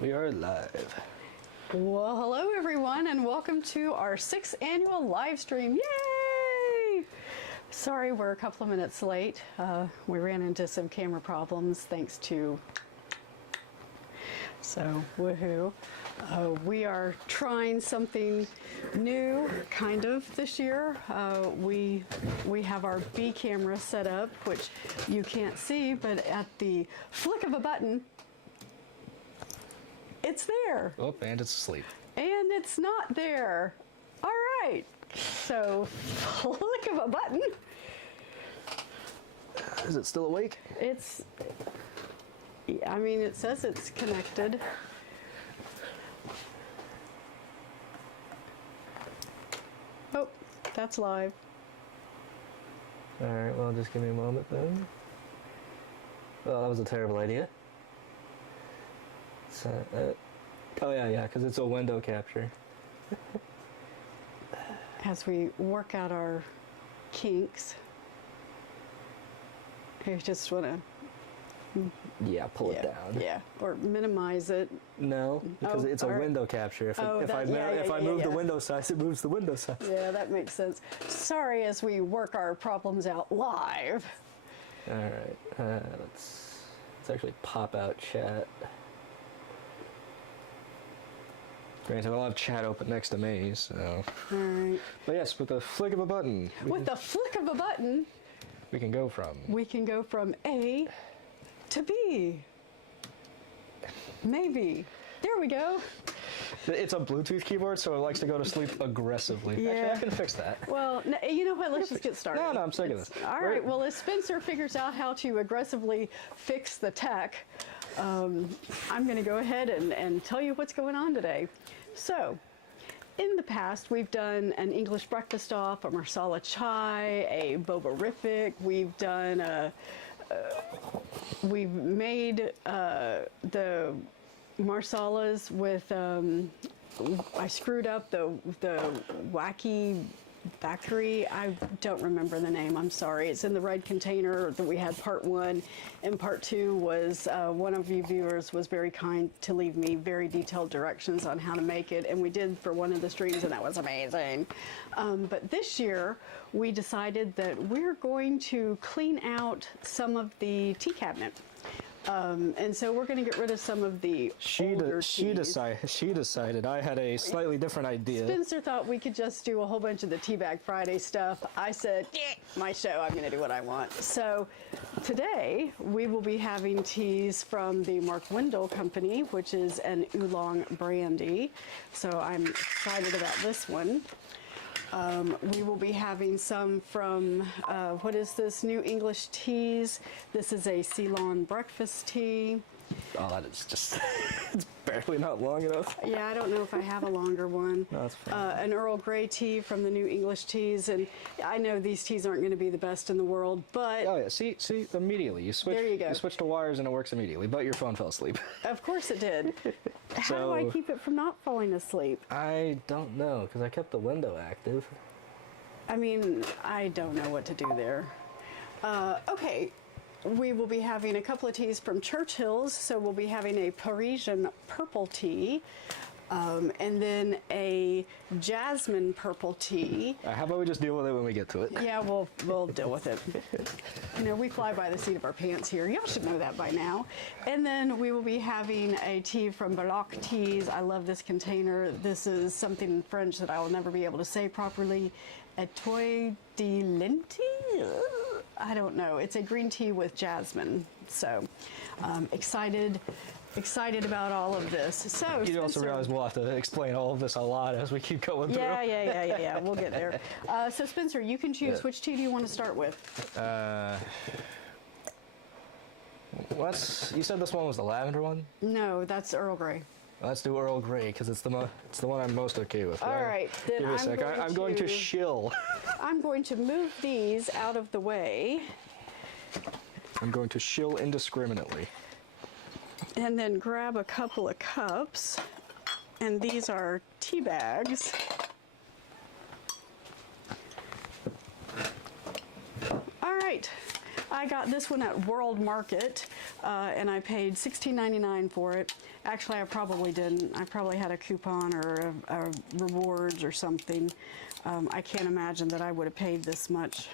We are live. Well, hello everyone, and welcome to our 6th annual live stream. Yay! Sorry we're a couple of minutes late. We ran into some camera problems thanks to... So, woohoo. We are trying something new, kind of, this year. We have our B camera set up, which you can't see, but at the flick of a button, it's there. Oh, and it's asleep. And it's not there. All right. So, flick of a button. Is it still awake? It's, I mean, it says it's connected. Oh, that's live. All right, well, just give me a moment then. Well, that was a terrible idea. So, oh yeah, because it's a window capture. As we work out our kinks, I just want to... Yeah, pull it down. Yeah, or minimize it. No, because it's a window capture. If I move the window size, it moves the window size. Yeah, that makes sense. Sorry, as we work our problems out live. All right, let's actually pop out chat. Granted, I'll have chat open next to me, so. All right. But yes, with the flick of a button. With the flick of a button, we can go from A to B. Maybe. There we go. It's a Bluetooth keyboard, so it likes to go to sleep aggressively. Yeah. Actually, I can fix that. Well, you know what? Let's just get started. No, I'm sick of this. All right. Well, as Spencer figures out how to aggressively fix the tech, I'm going to go ahead and tell you what's going on today. So, in the past, we've done an English breakfast off, a marsala chai, a boba-rific. We've done we've made the marsalas with, I screwed up the wacky bakery. I don't remember the name, I'm sorry. It's in the red container that we had part 1, and part 2 was one of you viewers was very kind to leave me very detailed directions on how to make it, and we did for one of the streams, and that was amazing. But this year we decided that we're going to clean out some of the tea cabinet. And so we're going to get rid of some of the older teas. She decided. I had a slightly different idea. Spencer thought we could just do a whole bunch of the Teabag Friday stuff. I said, my show, I'm going to do what I want. So today we will be having teas from the Mark Wendell Company, which is an oolong brandy. So I'm excited about this one. We will be having some from, what is this, New English Teas. This is a Ceylon breakfast tea. Oh, that is just, it's barely not long enough. Yeah, I don't know if I have a longer one. No, that's fine. An Earl Grey tea from the New English Teas, and I know these teas aren't going to be the best in the world, but... Oh yeah, see, immediately. You switch, there you go. You switch to wires and it works immediately, but your phone fell asleep. Of course it did. How do I keep it from not falling asleep? I don't know, because I kept the window active. I mean, I don't know what to do there. Okay. We will be having a couple of teas from Churchill's, so we'll be having a Parisian purple tea, and then a jasmine purple tea. How about we just deal with it when we get to it? Yeah, we'll deal with it. You know, we fly by the seat of our pants here. Y'all should know that by now. And then we will be having a tea from Bloc Teas. I love this container. This is something in French that I will never be able to say properly. Etoile de Lenti? I don't know. It's a green tea with jasmine. So, excited about all of this. So, you also realize we'll have to explain all of this a lot as we keep going through. Yeah. We'll get there. So, Spencer, you can choose which tea do you want to start with? You said this one was the lavender one? No, that's Earl Grey. Let's do Earl Grey because it's the one I'm most okay with. All right, then give me a sec. I'm going to shill. I'm going to move these out of the way. I'm going to shill indiscriminately. And then grab a couple of cups. And these are tea bags. All right. I got this one at World Market. and I paid $16.99 for it. Actually, I probably didn't. I probably had a coupon or a rewards or something. I can't imagine that I would have paid this much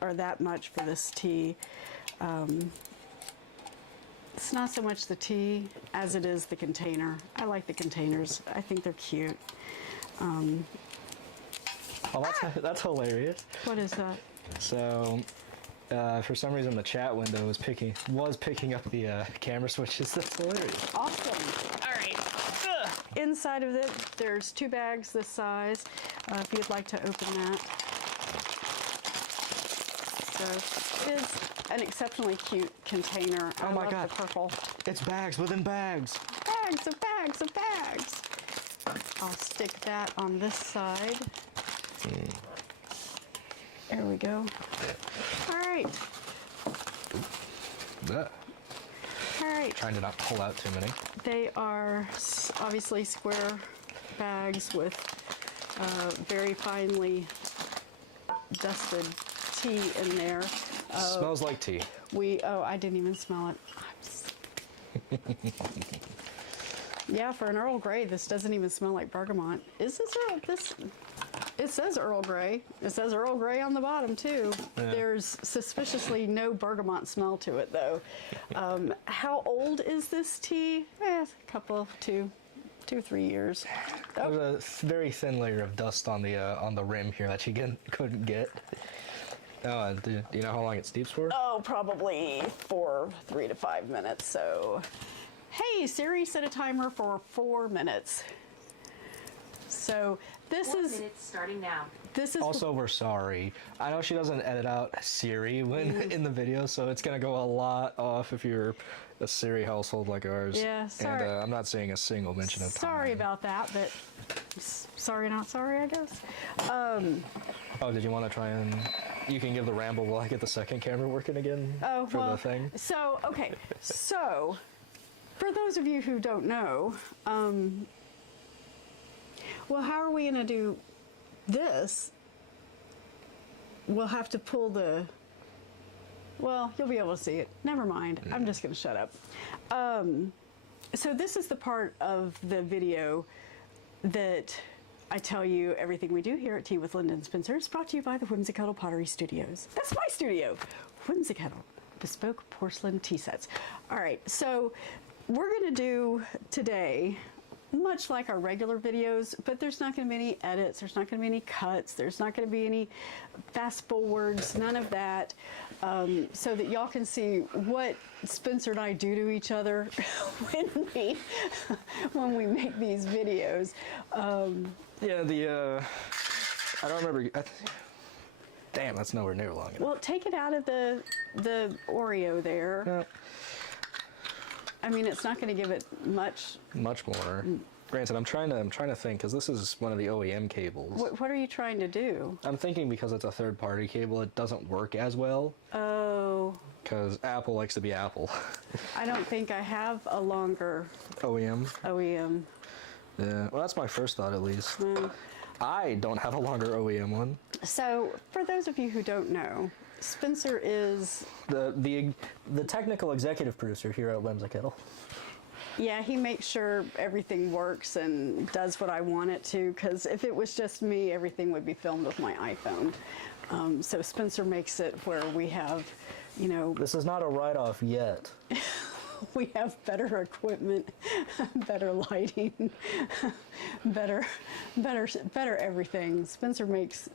or that much for this tea. It's not so much the tea as it is the container. I like the containers. I think they're cute. Oh, that's hilarious. What is that? So, for some reason, the chat window was picking up the camera switches. That's hilarious. Awesome. All right. Inside of it, there's 2 bags this size. If you'd like to open that. So it is an exceptionally cute container. Oh my God. The purple. It's bags within bags. Bags of bags of bags. I'll stick that on this side. There we go. All right. Yeah. All right. Trying to not pull out too many. They are obviously square bags with very finely dusted tea in there. Smells like tea. I didn't even smell it. Yeah, for an Earl Grey, this doesn't even smell like bergamot. Is this it says Earl Grey. It says Earl Grey on the bottom too. Yeah. There's suspiciously no bergamot smell to it though. How old is this tea? A couple, 2 or 3 years. Oh. There's a very thin layer of dust on the rim here that you couldn't get. Oh, do you know how long it steeps for? Oh, probably 3 to 5 minutes. So, hey Siri, set a timer for 4 minutes. So this 4 is minutes starting now. This is also, we're sorry. I know she doesn't edit out Siri when in the video, so it's gonna go a lot off if you're a Siri household like ours. Yeah, sorry. And I'm not seeing a single mention of time. Sorry about that, but sorry not sorry, I guess. Oh, did you want to try and... You can give the ramble while I get the second camera working again for the thing? So, okay. So, for those of you who don't know, well, how are we going to do this? We'll have to pull the... Well, you'll be able to see it. Never mind. I'm just going to shut up. So this is the part of the video that I tell you everything we do here at Tea with Linda and Spencer is brought to you by the Whimsical Pottery Studios. That's my studio. Whimsical bespoke porcelain tea sets. All right, so we're going to do today much like our regular videos, but there's not going to be any edits, there's not going to be any cuts, there's not going to be any fast forwards, none of that, so that y'all can see what Spencer and I do to each other when we make these videos. Yeah, I don't remember. Damn, that's nowhere near long enough. Well, take it out of the Oreo there. Yeah. I mean, it's not going to give it much more. Granted, I'm trying to think, because this is one of the OEM cables. What are you trying to do? I'm thinking because it's a third-party cable, it doesn't work as well. Oh. Because Apple likes to be Apple. I don't think I have a longer OEM. Yeah, well, that's my first thought, at least. I don't have a longer OEM one. So, for those of you who don't know, Spencer is the technical executive producer here at Whimsical. Yeah, he makes sure everything works and does what I want it to, because if it was just me, everything would be filmed with my iPhone. So Spencer makes it where we have, you know... This is not a write-off yet. We have better equipment, better lighting, better everything. Spencer makes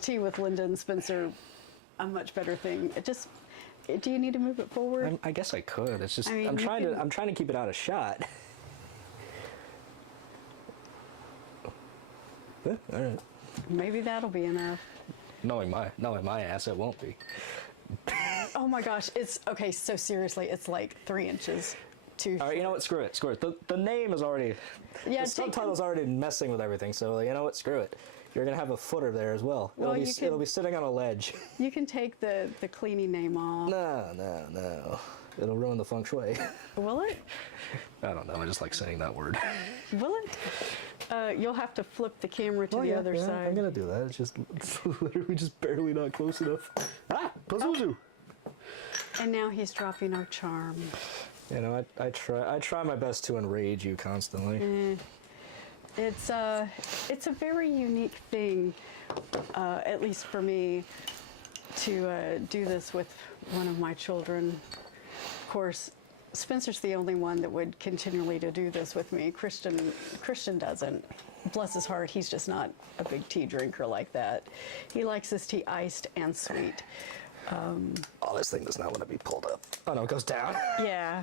Tea with Linda and Spencer a much better thing. Do you need to move it forward? I guess I could. It's just, I mean, I'm trying to keep it out of shot. Yeah, all right. Maybe that'll be enough. Knowing my ass, it won't be. Oh my gosh, it's okay. So seriously, it's like 3 inches too. All right, you know what? Screw it. The name is already. Yeah, the subtitle's already messing with everything. So you know what? Screw it. You're gonna have a footer there as well. Well, it'll be sitting on a ledge. You can take the cleaning name off. No. It'll ruin the feng shui. Will it? I don't know. I just like saying that word. Will it? You'll have to flip the camera to the other side. I'm gonna do that. It's literally just barely not close enough. Ah, Pazuzu. And now he's dropping our charm. You know, I try my best to enrage you constantly. It's a very unique thing, at least for me, to do this with one of my children. Of course, Spencer's the only one that would continually to do this with me. Christian doesn't. Bless his heart, he's just not a big tea drinker like that. He likes his tea iced and sweet. Oh, this thing does not want to be pulled up. Oh no, it goes down. Yeah.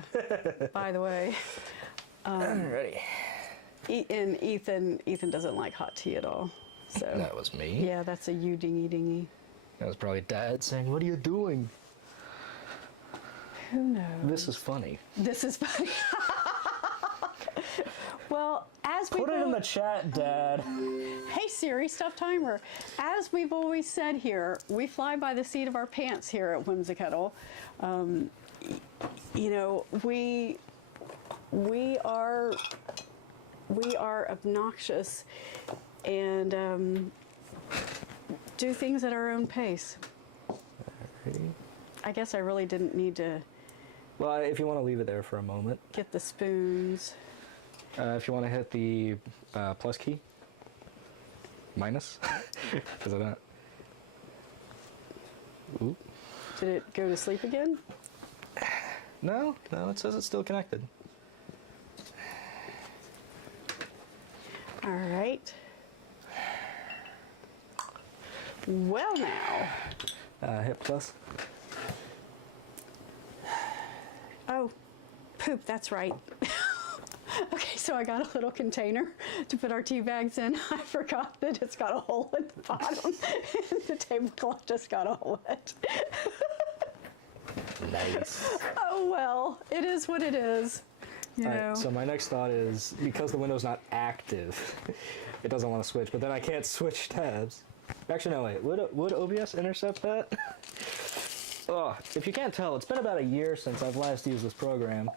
By the way. Ready. And Ethan doesn't like hot tea at all. So That was me. yeah, that's a you dingy dingy. That was probably Dad saying, "What are you doing?" Who knows? This is funny. This is funny. Well, as we Put it in the chat, Dad. Hey Siri, stop timer. As we've always said here, we fly by the seat of our pants here at Whimsicuddle. You know, we are obnoxious and do things at our own pace. Ready? I guess I really didn't need to Well, if you want to leave it there for a moment. get the spoons. If you want to hit the plus key. Minus. Is it not? Ooh. Did it go to sleep again? No, it says it's still connected. All right. Well now. Hit plus. Oh, poop, that's right. Okay, so I got a little container to put our tea bags in. I forgot that it's got a hole in the bottom and the tablecloth just got all wet. Nice. Oh well, it is what it is. You All know. right, so my next thought is, because the window's not active, it doesn't want to switch, but then I can't switch tabs. Actually, no, wait, would OBS intercept that? Oh, if you can't tell, it's been about a year since I've last used this program.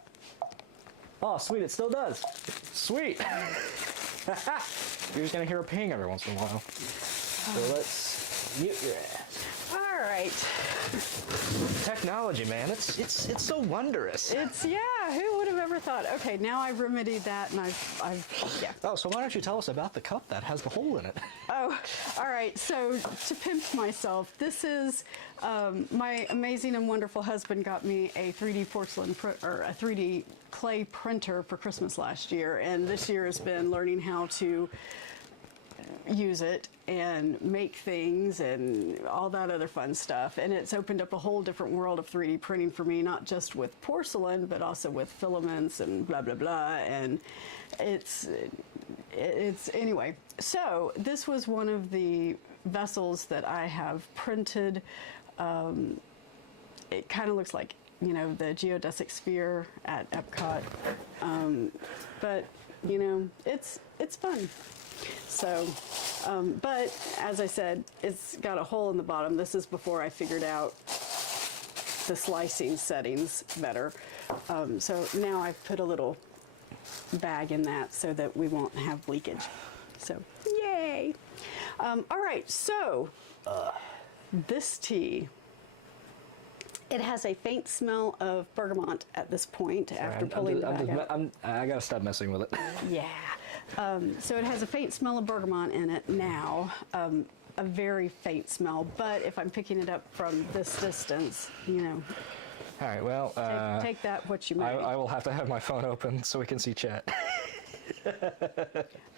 Oh, sweet, it still does. Sweet. You're just gonna hear a ping every once in a while. So let's mute your ass. All right. Technology, man, it's so wondrous. Yeah, who would have ever thought? Okay, now I've remedied that and yeah. Oh, so why don't you tell us about the cup that has the hole in it? Oh, all right. So to pimp myself, this is my amazing and wonderful husband got me a 3D porcelain or a 3D clay printer for Christmas last year, and this year has been learning how to use it and make things and all that other fun stuff. And it's opened up a whole different world of 3D printing for me, not just with porcelain, but also with filaments and blah, blah, blah. And it's anyway. So this was one of the vessels that I have printed. It kind of looks like, you know, the geodesic sphere at Epcot. But, you know, it's fun. So, but as I said, it's got a hole in the bottom. This is before I figured out the slicing settings better. So now I've put a little bag in that so that we won't have leakage. So, yay! All right, so this tea, it has a faint smell of bergamot at this point after pulling the bag out. I gotta stop messing with it. Yeah. So it has a faint smell of bergamot in it now, a very faint smell, but if I'm picking it up from this distance, you know, All right, well, take that what you may. I will have to have my phone open so we can see chat.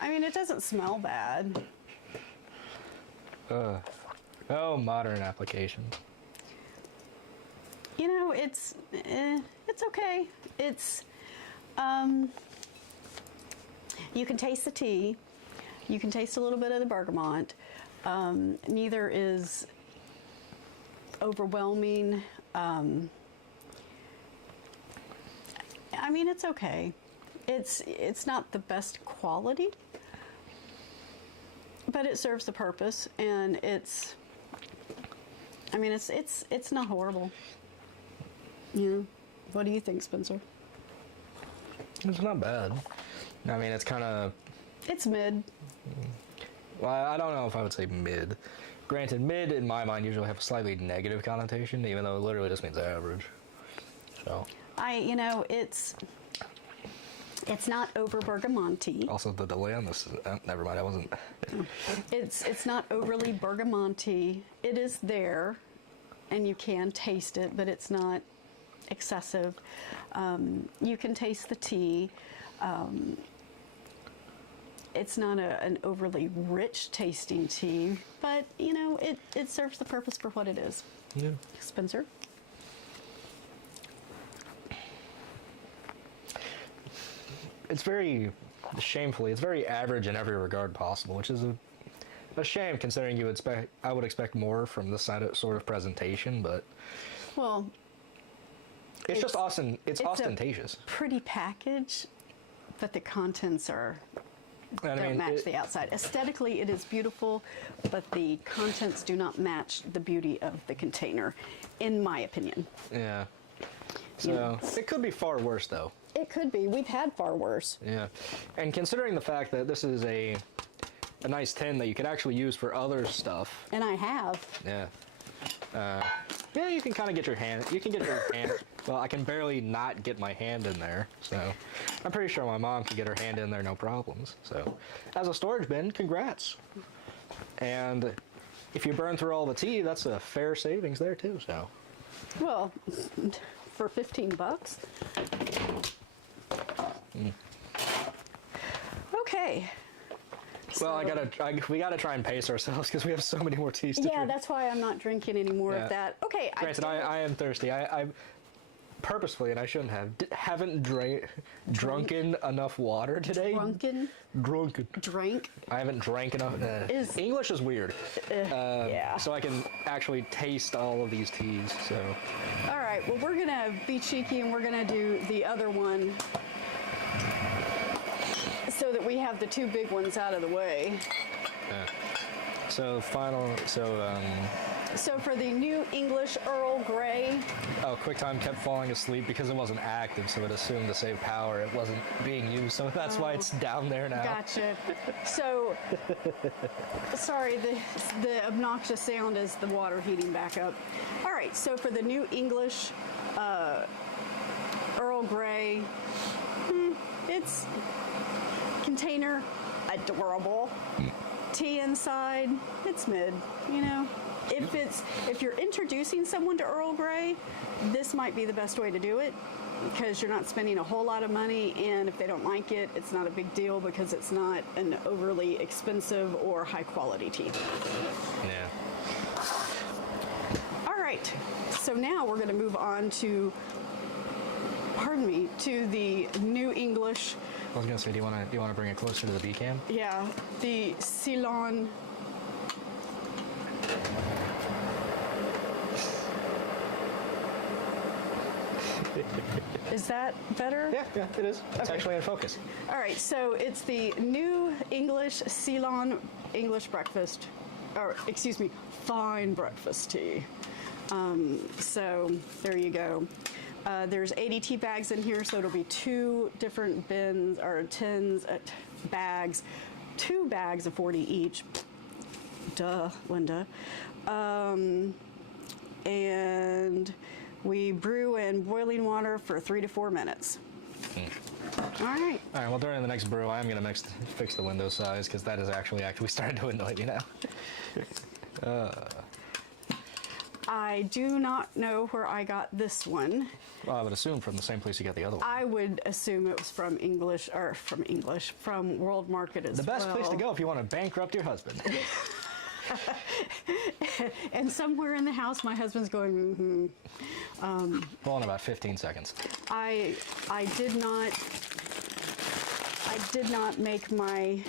I mean, it doesn't smell bad. Oh, modern application. You know, it's okay. It's, you can taste the tea. You can taste a little bit of the bergamot. Neither is overwhelming. I mean, it's okay. It's not the best quality, but it serves the purpose, and it's not horrible. You know, what do you think, Spencer? It's not bad. I mean, it's kind of... It's mid. Well, I don't know if I would say mid. Granted, mid in my mind usually have a slightly negative connotation, even though it literally just means average. So it's not over bergamonte. also the delay on this is, never mind, I wasn't. It's not overly bergamonte. It is there, and you can taste it, but it's not excessive. You can taste the tea. It's not an overly rich tasting tea, but it serves the purpose for what it is. Yeah. Spencer? It's very, shamefully, it's very average in every regard possible, which is a shame considering I would expect more from this sort of presentation, but Well, it's just ostentatious. A pretty package, but the contents don't match the outside. Aesthetically, it is beautiful, but the contents do not match the beauty of the container, in my opinion. Yeah. So it could be far worse, though. It could be. We've had far worse. Yeah. And considering the fact that this is a nice tin that you could actually use for other stuff. And I have. Yeah. Yeah, you can kind of get your hand. You can get your hand. Well, I can barely not get my hand in there, so I'm pretty sure my mom can get her hand in there no problems. So, as a storage bin, congrats. And if you burn through all the tea, that's a fair savings there too. So. Well, for $15. Okay. Well, we gotta try and pace ourselves because we have so many more teas to drink. Yeah, that's why I'm not drinking any more of that. Okay. Granted, I am thirsty. I purposefully, and I shouldn't have, haven't drunken enough water today. Drunken. Drank. I haven't drank enough. English is weird. Yeah. So I can actually taste all of these teas. So. All right. Well, we're gonna be cheeky and we're gonna do the other one, so that we have the two big ones out of the way. Yeah. So So for the New English Earl Grey. Oh, QuickTime kept falling asleep because it wasn't active, so it assumed to save power. It wasn't being used, so that's why it's down there now. Gotcha. So, sorry, the obnoxious sound is the water heating back up. All right, so for the New English Earl Grey, it's container, adorable. Tea inside, it's mid, If you're introducing someone to Earl Grey, this might be the best way to do it, because you're not spending a whole lot of money, and if they don't like it, it's not a big deal because it's not an overly expensive or high quality tea. Yeah. All right, so now we're going to move on to the New English. I was gonna say, do you want to bring it closer to the B cam? Yeah, the Ceylon. Is that better? Yeah, it is. It's actually in focus. All right, so it's the New English Ceylon English breakfast, or excuse me, fine breakfast tea. So there you go. There's 80 tea bags in here, so it'll be two different bins or tins, bags, 2 bags of 40 each. Duh, Linda. And we brew in boiling water for 3 to 4 minutes. All right. All right. Well, during the next brew, I am gonna fix the window size because that is actually started to annoy me now. I do not know where I got this one. Well, I would assume from the same place you got the other one. I would assume it was from World Market as well. The best place to go if you want to bankrupt your husband. And somewhere in the house, my husband's going, Well, in about 15 seconds. I did not make my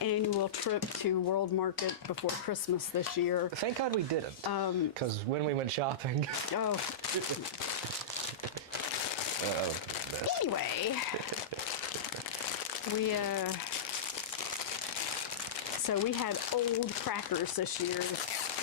annual trip to World Market before Christmas this year. Thank God we didn't. Because when we went shopping. Oh. Anyway, we had old crackers this year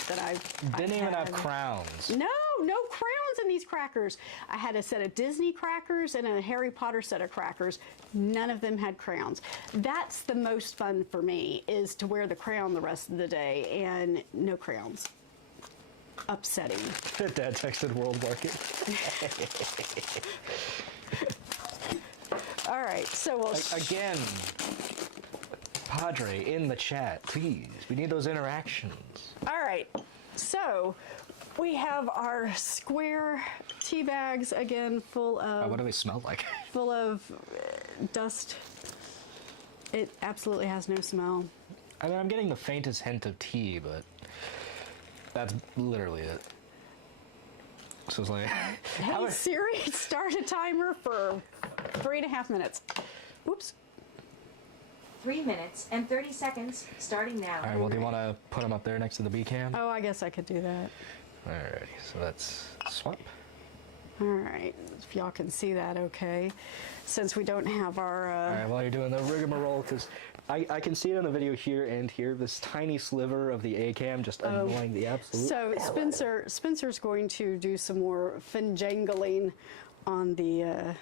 that I've Didn't even have crowns. No crowns in these crackers. I had a set of Disney crackers and a Harry Potter set of crackers. None of them had crowns. That's the most fun for me, is to wear the crown the rest of the day, and no crowns. upsetting. Dad texted World Market. All right, so we'll Again, Padre, in the chat, please. We need those interactions. All right, so we have our square tea bags again, full of What do they smell like? full of dust. It absolutely has no smell. I mean, I'm getting the faintest hint of tea, but that's literally it. So it's like, Hey Siri, start a timer for 3.5 minutes. Oops. 3 minutes and 30 seconds, starting now. all right, well, do you want to put them up there next to the B cam? Oh, I guess I could do that. Alrighty, so let's swap. All right, if y'all can see that okay. Since we don't have our... All right, while you're doing the rigmarole, because I can see it in the video here and here, this tiny sliver of the A cam just annoying the absolute. So Spencer's going to do some more finjangling on the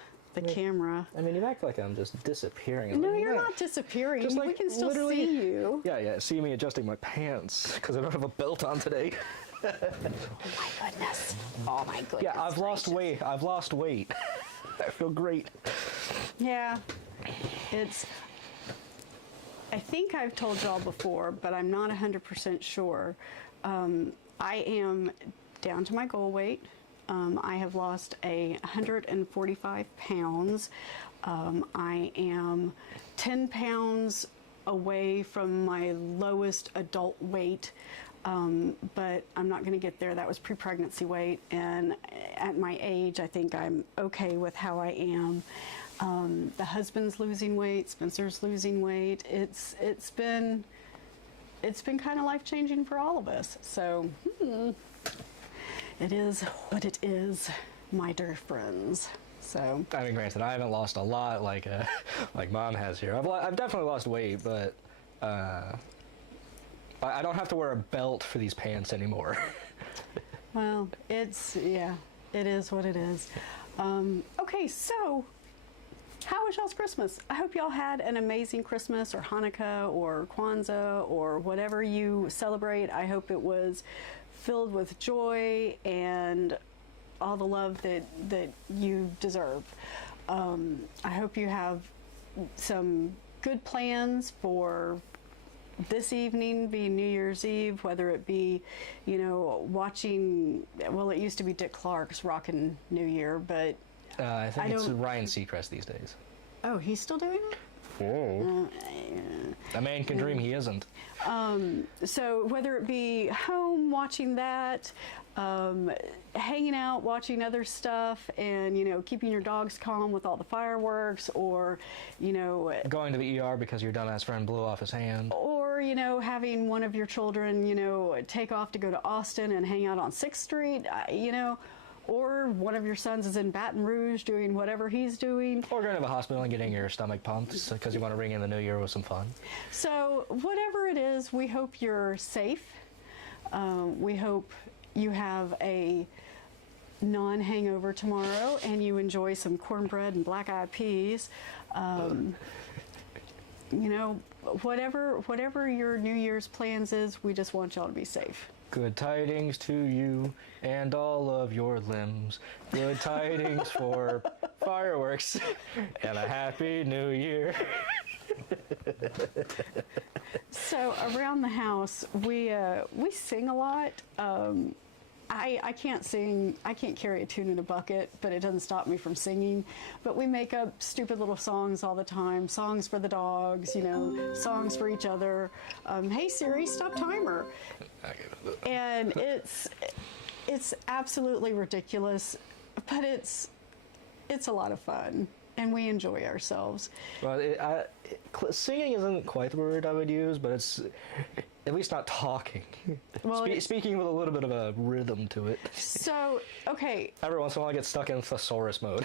camera. I mean, you act like I'm just disappearing. No, Like, you're yeah. not disappearing. Just We like can still literally- see you. Yeah, see me adjusting my pants because I don't have a belt on today. Oh my goodness. Oh my goodness. Yeah, I've lost weight. I've lost weight. I feel great. Yeah. It's... I think I've told y'all before, but I'm not 100% sure. I am down to my goal weight. I have lost 145 pounds. I am 10 pounds away from my lowest adult weight, but I'm not going to get there. That was pre-pregnancy weight, and at my age, I think I'm okay with how I am. The husband's losing weight, Spencer's losing weight. It's been kind of life-changing for all of us. So it is what it is, my dear friends. So I mean, granted, I haven't lost a lot like Mom has here. I've definitely lost weight, but I don't have to wear a belt for these pants anymore. well, it is what it is. Okay, so. How was y'all's Christmas? I hope y'all had an amazing Christmas or Hanukkah or Kwanzaa or whatever you celebrate. I hope it was filled with joy and all the love that you deserve. I hope you have some good plans for this evening, being New Year's Eve, whether it be, watching, well, it used to be Dick Clark's Rockin' New Year, but I think it's don't- Ryan Seacrest these days. oh, he's still doing it? Whoa. A man can dream, he isn't. So whether it be home watching that, hanging out watching other stuff, and keeping your dogs calm with all the fireworks, or Going to the ER because your dumbass friend blew off his hand. or having one of your children take off to go to Austin and hang out on 6th Street, or one of your sons is in Baton Rouge doing whatever he's doing. Or going to the hospital and getting your stomach pumped because you want to ring in the new year with some fun. So whatever it is, we hope you're safe. We hope you have a non-hangover tomorrow and you enjoy some cornbread and black-eyed peas. Whatever your New Year's plans is, we just want y'all to be safe. Good tidings to you and all of your limbs. Good tidings for fireworks and a happy new year. So around the house, we sing a lot. I can't sing. I can't carry a tune in a bucket, but it doesn't stop me from singing. But we make up stupid little songs all the time. Songs for the dogs, songs for each other. Hey Siri, stop timer. And it's absolutely ridiculous, but it's a lot of fun, and we enjoy ourselves. Well, singing isn't quite the word I would use, but it's at least not talking. Well, Speaking with a little bit of a rhythm to it. So, okay, Every once in a while I get stuck in thesaurus mode.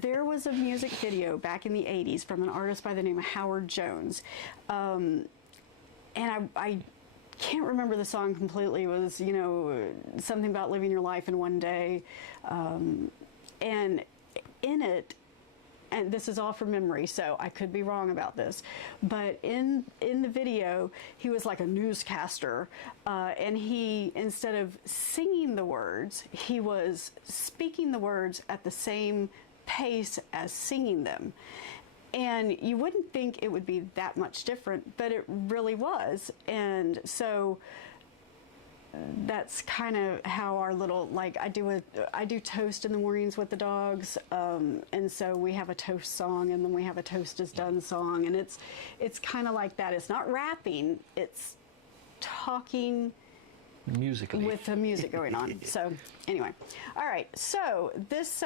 there was a music video back in the 80s from an artist by the name of Howard Jones. And I can't remember the song completely. It was, something about living your life in one day. And in it, and this is all from memory, so I could be wrong about this, but in the video, he was like a newscaster, and he, instead of singing the words, he was speaking the words at the same pace as singing them. And you wouldn't think it would be that much different, but it really was. And so that's kind of how our little, like, I do toast in the mornings with the dogs, and so we have a toast song, and then we have a toast is done song, and it's kind of like that. It's not rapping, it's talking Musically. with the music going on. So anyway, all right, so this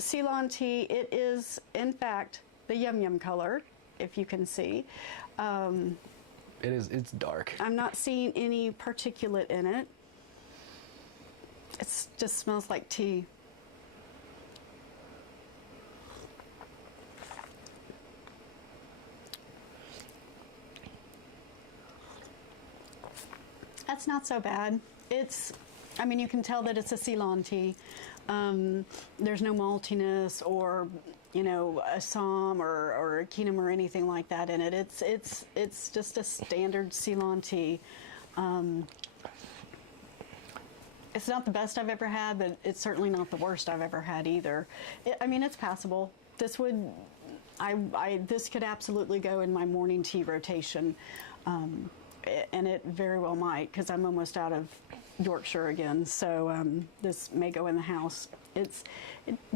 Ceylon tea, it is in fact the yum yum color, if you can see. It's dark. I'm not seeing any particulate in it. It just smells like tea. That's not so bad. I mean, you can tell that it's a Ceylon tea. There's no maltiness or, you know, Assam or a Keenum or anything like that in it. It's just a standard Ceylon tea. It's not the best I've ever had, but it's certainly not the worst I've ever had either. I mean, it's passable. This could absolutely go in my morning tea rotation, and it very well might, because I'm almost out of Yorkshire again, so this may go in the house. It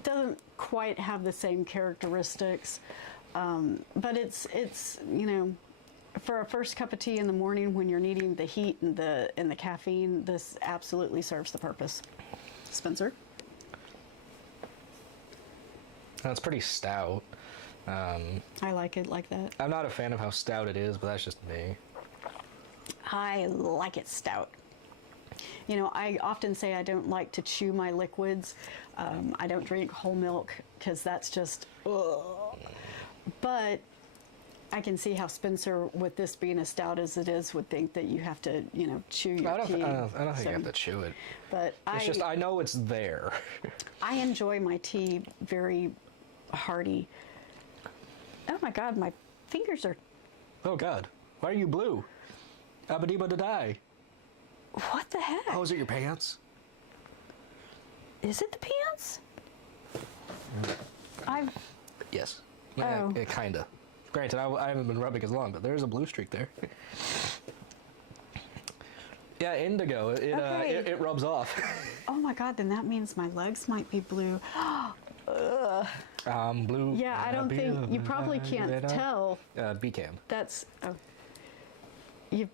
doesn't quite have the same characteristics, but it's you know, for a first cup of tea in the morning when you're needing the heat and the caffeine, this absolutely serves the purpose. Spencer? It's pretty stout. I like it like that. I'm not a fan of how stout it is, but that's just me. I like it stout. You know, I often say I don't like to chew my liquids. I don't drink whole milk because that's just, ugh. But I can see how Spencer, with this being as stout as it is, would think that you have to, you know, chew your tea. I don't think you have to chew it. But It's just, I know it's there. I enjoy my tea very hearty. Oh my God, my fingers are... Oh God, why are you blue? Abadiba to die. What the heck? Oh, is it your pants? Is it the pants? Yes. Yeah, Oh. kinda. Granted, I haven't been rubbing as long, but there's a blue streak there. Yeah, indigo. It rubs off. Oh my God, then that means my legs might be blue. Ugh. Blue. Yeah, I don't think, you probably can't tell. BCAM. That's, you,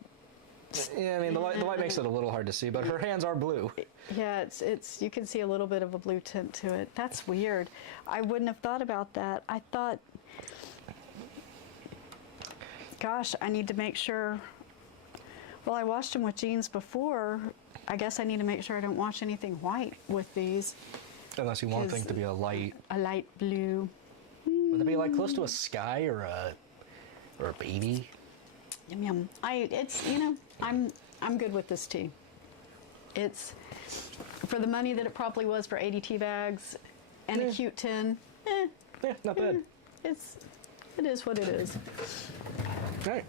Yeah, I mean, the light makes it a little hard to see, but her hands are blue. yeah, it's, you can see a little bit of a blue tint to it. That's weird. I wouldn't have thought about that. I thought, gosh, I need to make sure, well, I washed them with jeans before. I guess I need to make sure I don't wash anything white with these. Unless you want things to be a light blue. Would it be like close to a sky or a baby? Yum yum. It's, you know, I'm good with this tea. It's, for the money that it probably was for 80 tea bags and a cute tin. Yeah, not bad. It is what it is. All right.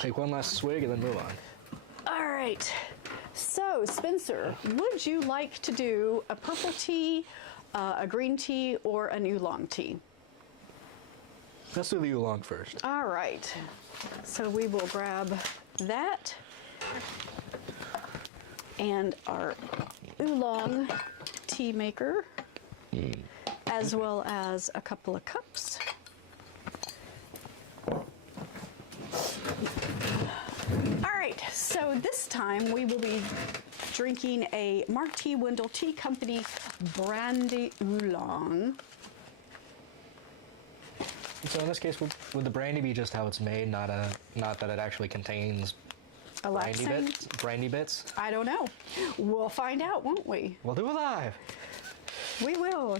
Take one last swig and then move on. All right. So, Spencer, would you like to do a purple tea, a green tea, or an oolong tea? Let's do the oolong first. All right. So we will grab that and our oolong tea maker, as well as a couple of cups. All right, so this time we will be drinking a Mark T. Wendell Tea Company brandy oolong. So in this case, would the brandy be just how it's made, not that it actually contains brandy bits? I don't know. We'll find out, won't we? We'll do it live. We will.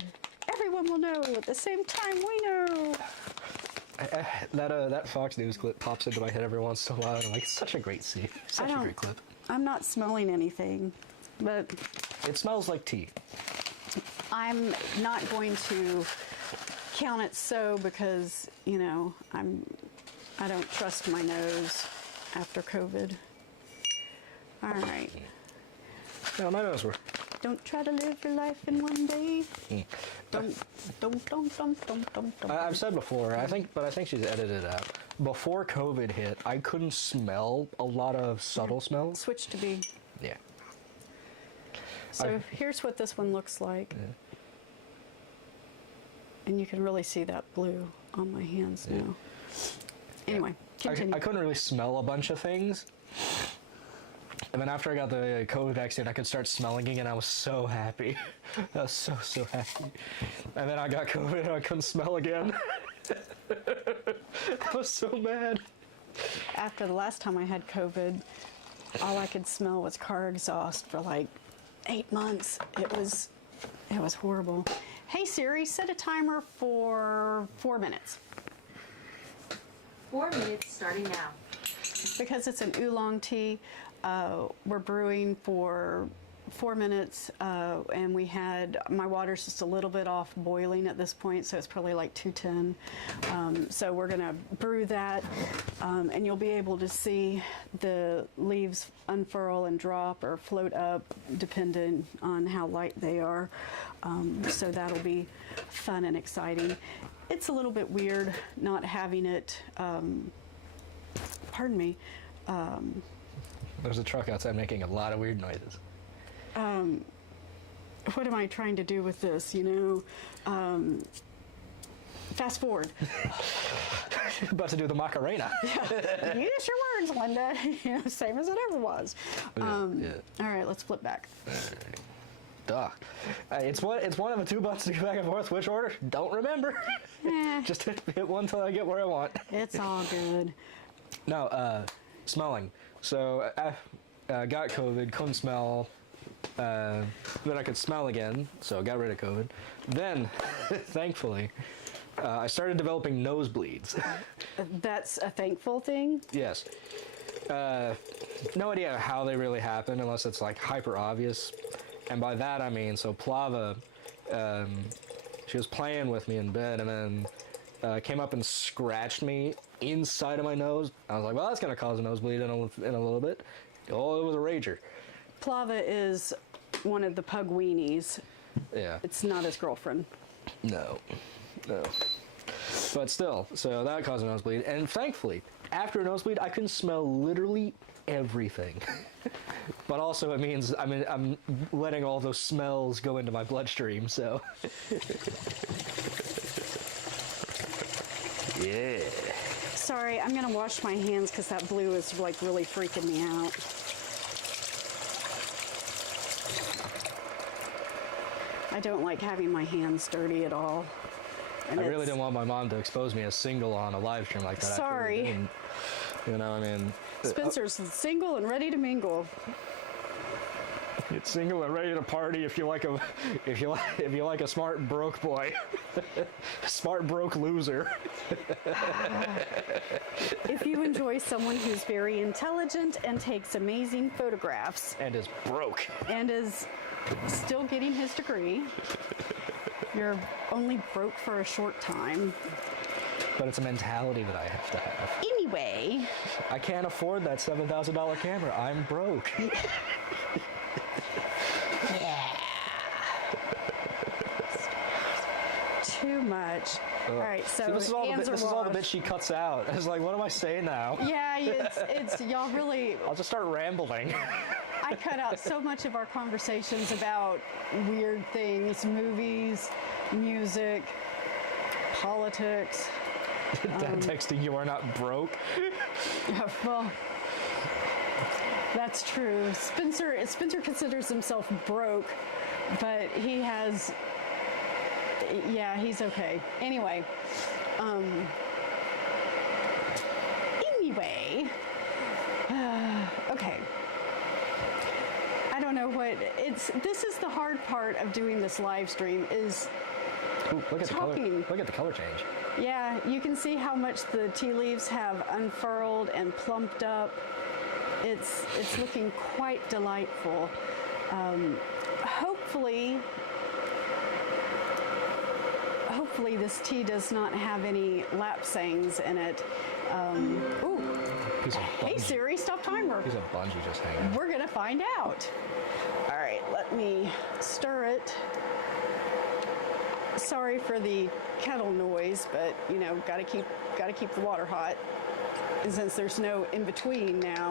Everyone will know at the same time we know. That Fox News clip pops into my head every once in a while, and I'm like, it's such a great scene. Such a great clip. I'm not smelling anything, but It smells like tea. I'm not going to count it so because, you know, I don't trust my nose after COVID. All right. No, my nose were. Don't try to live your life in one day. Don't. I've said before, I think she's edited it out. Before COVID hit, I couldn't smell a lot of subtle smells. Switch to B. Yeah. So here's what this one looks like. Yeah. And you can really see that blue on my hands now. Anyway, continue. I couldn't really smell a bunch of things. And then after I got the COVID vaccine, I could start smelling again, and I was so happy. I was so happy. And then I got COVID, and I couldn't smell again. I was so mad. After the last time I had COVID, all I could smell was car exhaust for like 8 months. It was horrible. Hey Siri, set a timer for 4 minutes. 4 minutes starting now. Because it's an oolong tea, we're brewing for 4 minutes, and my water's just a little bit off boiling at this point, so it's probably like 210. So we're gonna brew that, and you'll be able to see the leaves unfurl and drop or float up, depending on how light they are. So that'll be fun and exciting. It's a little bit weird not having it, pardon me. There's a truck outside making a lot of weird noises. What am I trying to do with this, you know? Fast forward. About to do the Macarena. Yeah. Use your words, Linda. You know, same as it ever was. All right, let's flip back. Duh. It's one of the two buttons to go back and forth. Which order? Don't remember. Just hit one till I get where I want. It's all good. Now, smelling. So I got COVID, couldn't smell. Then I could smell again, so got rid of COVID. Then, thankfully, I started developing nosebleeds. That's a thankful thing? Yes. No idea how they really happen unless it's like hyper obvious. And by that I mean, so Plava, she was playing with me in bed and then came up and scratched me inside of my nose. I was like, well, that's going to cause a nosebleed in a little bit. Oh, it was a rager. Plava is one of the pug weenies. Yeah. It's not his girlfriend. No. But still, so that caused a nosebleed. And thankfully, after a nosebleed, I can smell literally everything. But also it means I'm letting all those smells go into my bloodstream, so. Yeah. Sorry, I'm gonna wash my hands because that blue is like really freaking me out. I don't like having my hands dirty at all. And I really didn't want my mom to expose me as single on a live stream like that. Sorry. Really, you know, I mean. Spencer's single and ready to mingle. It's single and ready to party if you like a smart broke boy, smart broke loser. If you enjoy someone who's very intelligent and takes amazing photographs And is broke. and is still getting his degree, you're only broke for a short time. But it's a mentality that I have to have. Anyway, I can't afford that $7,000 camera. I'm broke. too much. All right, so See, this is all the bit washed. she cuts out. It's like, what am I saying now? Yeah, it's y'all really. I'll just start rambling. I cut out so much of our conversations about weird things, movies, music, politics. Dad texting you are not broke. Well, that's true. Spencer considers himself broke, but he has. Yeah, he's okay. Anyway. Okay. I don't know what this is the hard part of doing this live stream is Ooh, look at talking. the color. Look at the color change. Yeah, you can see how much the tea leaves have unfurled and plumped up. It's looking quite delightful. hopefully this tea does not have any lapsangs in it. Ooh, Piece of hey bungee. Siri, stop timer. Piece of bungee just hanging out. We're gonna find out. All right, let me stir it. Sorry for the kettle noise, but you know, gotta keep the water hot. And since there's no in between now.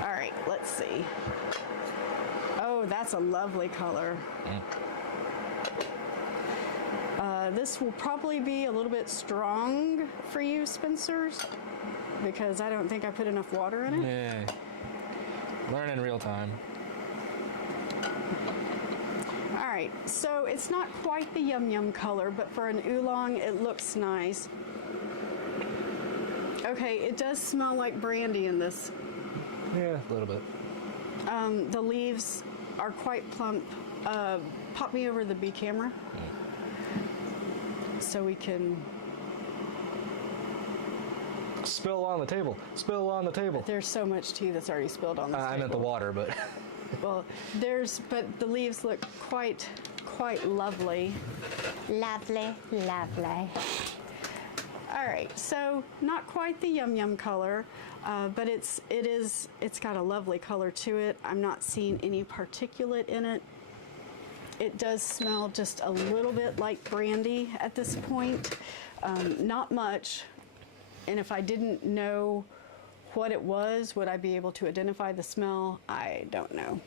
All right, let's see. Oh, that's a lovely color. This will probably be a little bit strong for you, Spencer, because I don't think I put enough water in it. Yeah. Learn in real time. All right, so it's not quite the yum yum color, but for an oolong, it looks nice. Okay, it does smell like brandy in this. Yeah, a little bit. The leaves are quite plump. Pop me over the B camera so we can. Spill on the table. Spill on the table. There's so much tea that's already spilled on this I meant the table. water, but Well, but the leaves look quite lovely. Lovely, lovely. All right, so not quite the yum yum color, but it's got a lovely color to it. I'm not seeing any particulate in it. It does smell just a little bit like brandy at this point, not much. And if I didn't know what it was, would I be able to identify the smell? I don't know.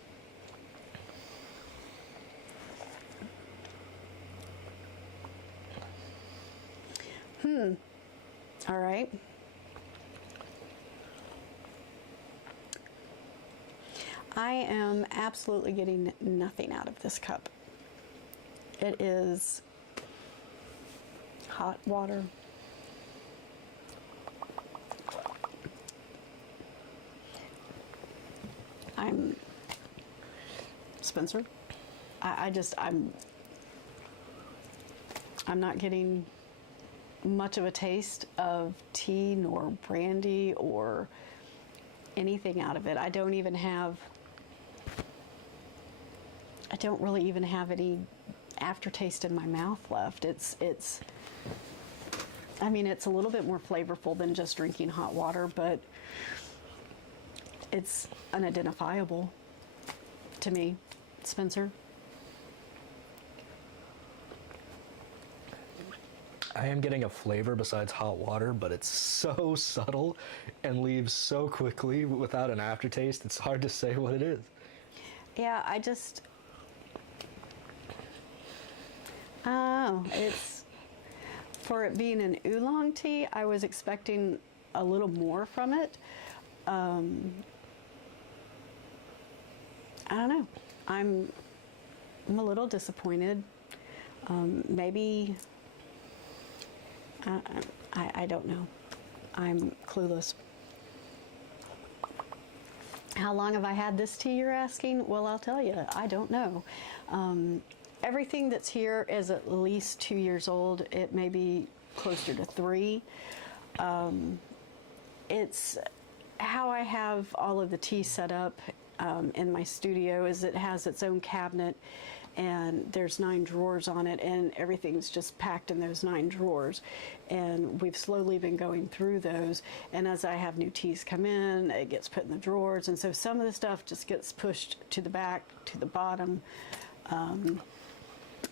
All right. I am absolutely getting nothing out of this cup. It is hot water. I'm Spencer. I'm not getting much of a taste of tea nor brandy or anything out of it. I don't really even have any aftertaste in my mouth left. It's a little bit more flavorful than just drinking hot water, but it's unidentifiable to me. Spencer? I am getting a flavor besides hot water, but it's so subtle and leaves so quickly without an aftertaste. It's hard to say what it is. Yeah, it's, for it being an oolong tea, I was expecting a little more from it. I don't know. I'm a little disappointed. Maybe, I don't know. I'm clueless. How long have I had this tea, you're asking? Well, I'll tell you, I don't know. Everything that's here is at least 2 years old. It may be closer to 3. It's how I have all of the tea set up in my studio is it has its own cabinet, and there's 9 drawers on it, and everything's just packed in those 9 drawers. And we've slowly been going through those, and as I have new teas come in, it gets put in the drawers, and so some of the stuff just gets pushed to the back, to the bottom.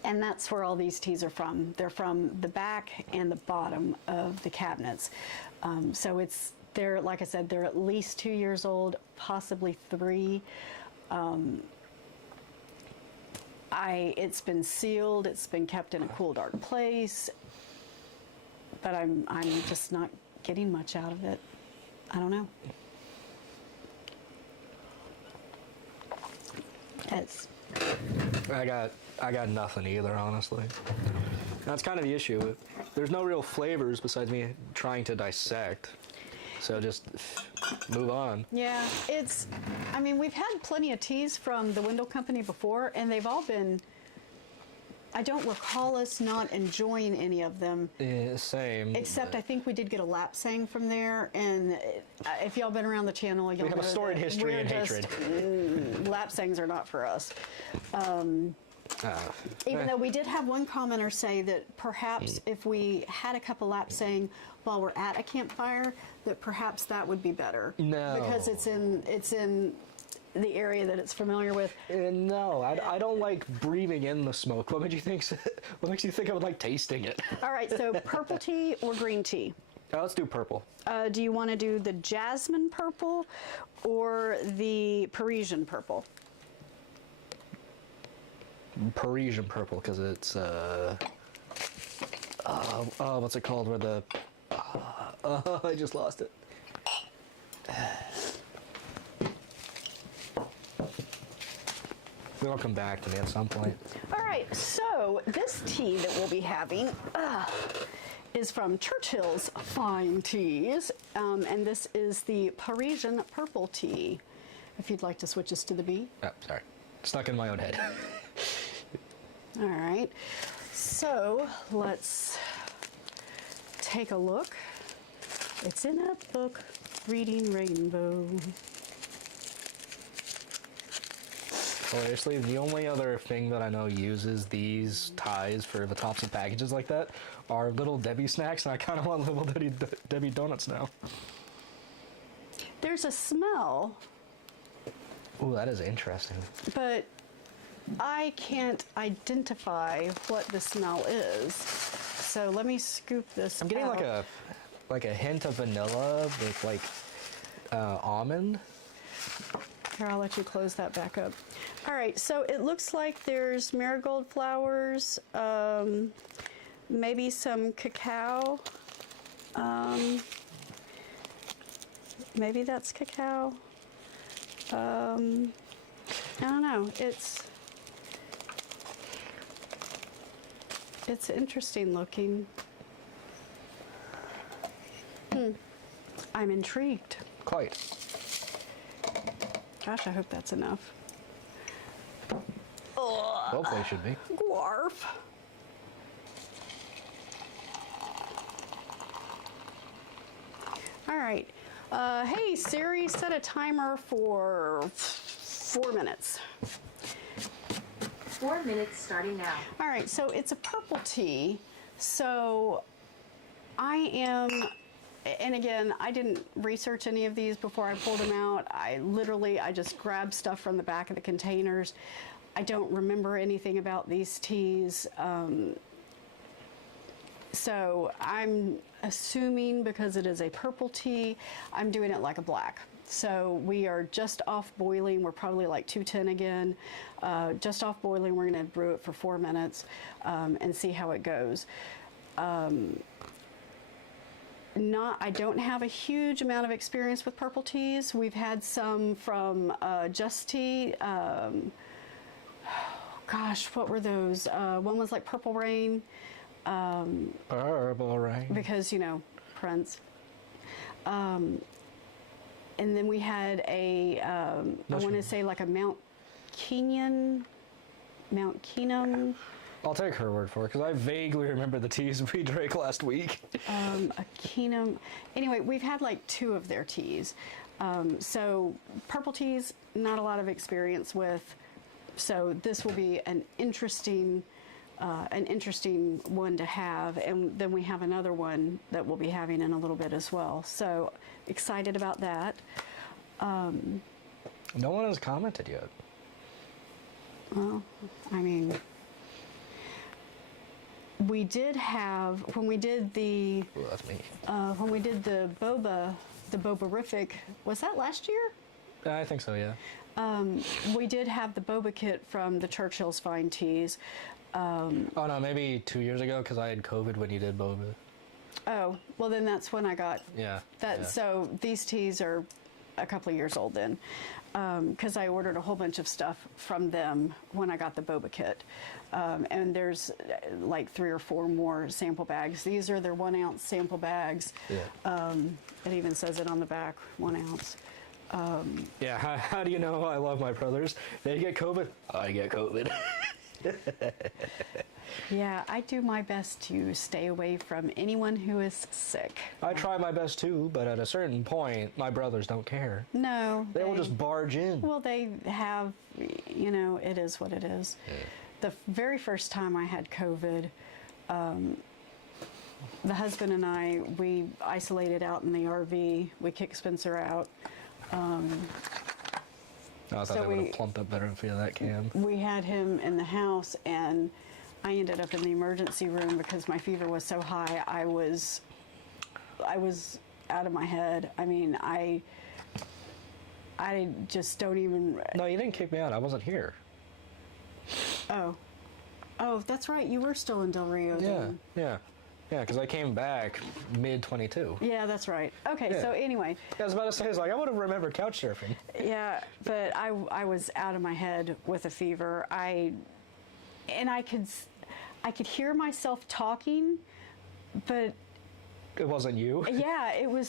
And that's where all these teas are from. They're from the back and the bottom of the cabinets. So they're, like I said, they're at least 2 years old, possibly 3. It's been sealed, it's been kept in a cool, dark place, but I'm just not getting much out of it. I don't know. I got nothing either, honestly. That's kind of the issue. There's no real flavors besides me trying to dissect. So just move on. Yeah, we've had plenty of teas from the Wendell Company before, and they've all been I don't recall us not enjoying any of them. Yeah, same. Except I think we did get a lapsang from there, and if y'all been around the channel, you'll We have a know storied that history we're and just, hatred. Lapsangs are not for us. Even though we did have one commenter say that perhaps if we had a cup of lapsang while we're at a campfire, that perhaps that would be better. No. Because it's in the area that it's familiar with. No, I don't like breathing in the smoke. What makes you think? What makes you think I would like tasting it? All right, so purple tea or green tea? Let's do purple. Do you want to do the jasmine purple or the Parisian purple? Parisian purple, because it's what's it called? Where the I just lost it. It'll come back to me at some point. All right, so this tea that we'll be having is from Churchill's Fine Teas, and this is the Parisian purple tea. If you'd like to switch us to the B. Oh, sorry. Stuck in my own head. All right, so let's take a look. It's in a book, Reading Rainbow. Seriously, the only other thing that I know uses these ties for the tops of packages like that are Little Debbie snacks, and I kind of want Little Debbie donuts now. There's a smell, Ooh, that is interesting. but I can't identify what the smell is. So let me scoop this I'm getting out. like a hint of vanilla with like almond. Here, I'll let you close that back up. All right, so it looks like there's marigold flowers, maybe some cacao. Maybe that's cacao. I don't know. It's interesting looking. I'm intrigued. Quite. Gosh, I hope that's enough. Hopefully it should be. Gwarf. All right. Hey, Siri, set a timer for 4 minutes. 4 minutes starting now. All right, so it's a purple tea. So I am, and again, I didn't research any of these before I pulled them out. I just grabbed stuff from the back of the containers. I don't remember anything about these teas. So I'm assuming because it is a purple tea, I'm doing it like a black. So we are just off boiling. We're probably like 210 again. Just off boiling. We're going to brew it for 4 minutes and see how it goes. I don't have a huge amount of experience with purple teas. We've had some from Just Tea. Gosh, what were those? One was like Purple Rain. Purple rain. Because, Prince. And then we had I want to say like a Mount Keenum. I'll take her word for it, because I vaguely remember the teas we drank last week. A Keenum. Anyway, we've had like 2 of their teas. So purple teas, not a lot of experience with. So this will be an interesting one to have, and then we have another one that we'll be having in a little bit as well. So excited about that. No one has commented yet. Well, I mean, we did have when we did the Ooh, that's me. Bobarific. Was that last year? I think so, yeah. We did have the boba kit from the Churchill's Fine Teas. Oh no, maybe 2 years ago, because I had COVID when you did boba. Oh, well then that's when I got Yeah. that. Yeah. So these teas are a couple of years old then, because I ordered a whole bunch of stuff from them when I got the boba kit, and there's like 3 or 4 more sample bags. These are their 1 ounce sample bags. Yeah. It even says it on the back, 1 ounce. Yeah, how do you know I love my brothers? They get COVID, I get COVID. Yeah, I do my best to stay away from anyone who is sick. I try my best too, but at a certain point, my brothers don't care. No. They will just barge in. Well, they have, you know, it is what it is. Yeah. The very first time I had COVID, the husband and I, we isolated out in the RV. We kicked Spencer out. I thought So they would we- have plumped up better if we had that cam. We had him in the house, and I ended up in the emergency room because my fever was so high. I was out of my head. I mean, I just don't even. No, you didn't kick me out. I wasn't here. Oh, that's right. You were still in Del Rio. Then. Yeah, because I came back mid-22. Yeah, that's right. Okay, Yeah. so anyway, I was about to say, it's like, I would have remembered couch surfing. yeah, but I was out of my head with a fever. I could hear myself talking, but It wasn't you. yeah, it was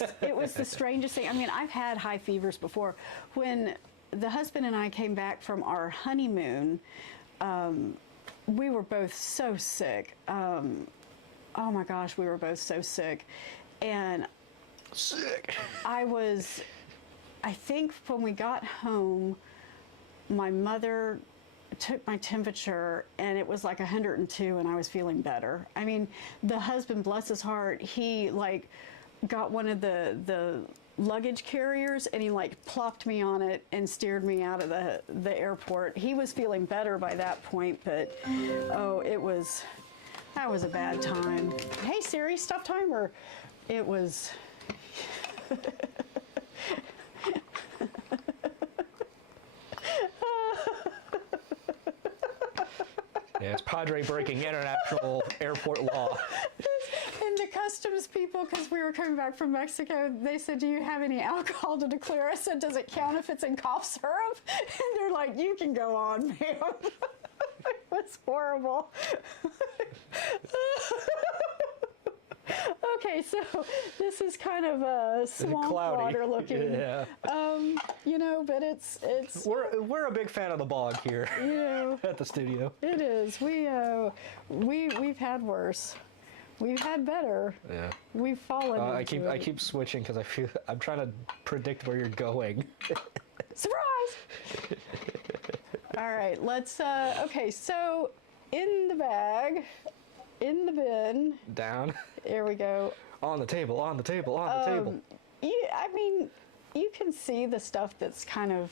the strangest thing. I mean, I've had high fevers before. When the husband and I came back from our honeymoon, we were both so sick. Oh my gosh, we were both so sick. And Sick. I think when we got home, my mother took my temperature and it was like 102 and I was feeling better. I mean, the husband, bless his heart, he like got one of the luggage carriers and he like plopped me on it and steered me out of the airport. He was feeling better by that point, but that was a bad time. Hey Siri, stop timer. It was Yeah, it's Padre breaking international airport law. And the customs people, because we were coming back from Mexico, they said, do you have any alcohol to declare? I said, does it count if it's in cough syrup? And they're like, you can go on, ma'am. It was horrible. Okay, so this is kind of a swamp Cloudy. water looking. Yeah. You know, but it's We're a big fan of the bog here you know, at the studio. it is. We've had worse. We've had better. Yeah. We've fallen. I into it. keep switching because I'm trying to predict where you're going. Surprise! All right, let's, okay, so in the bag, in the bin, Down. here we go. On the table, on the table, on the table. I mean, you can see the stuff that's kind of,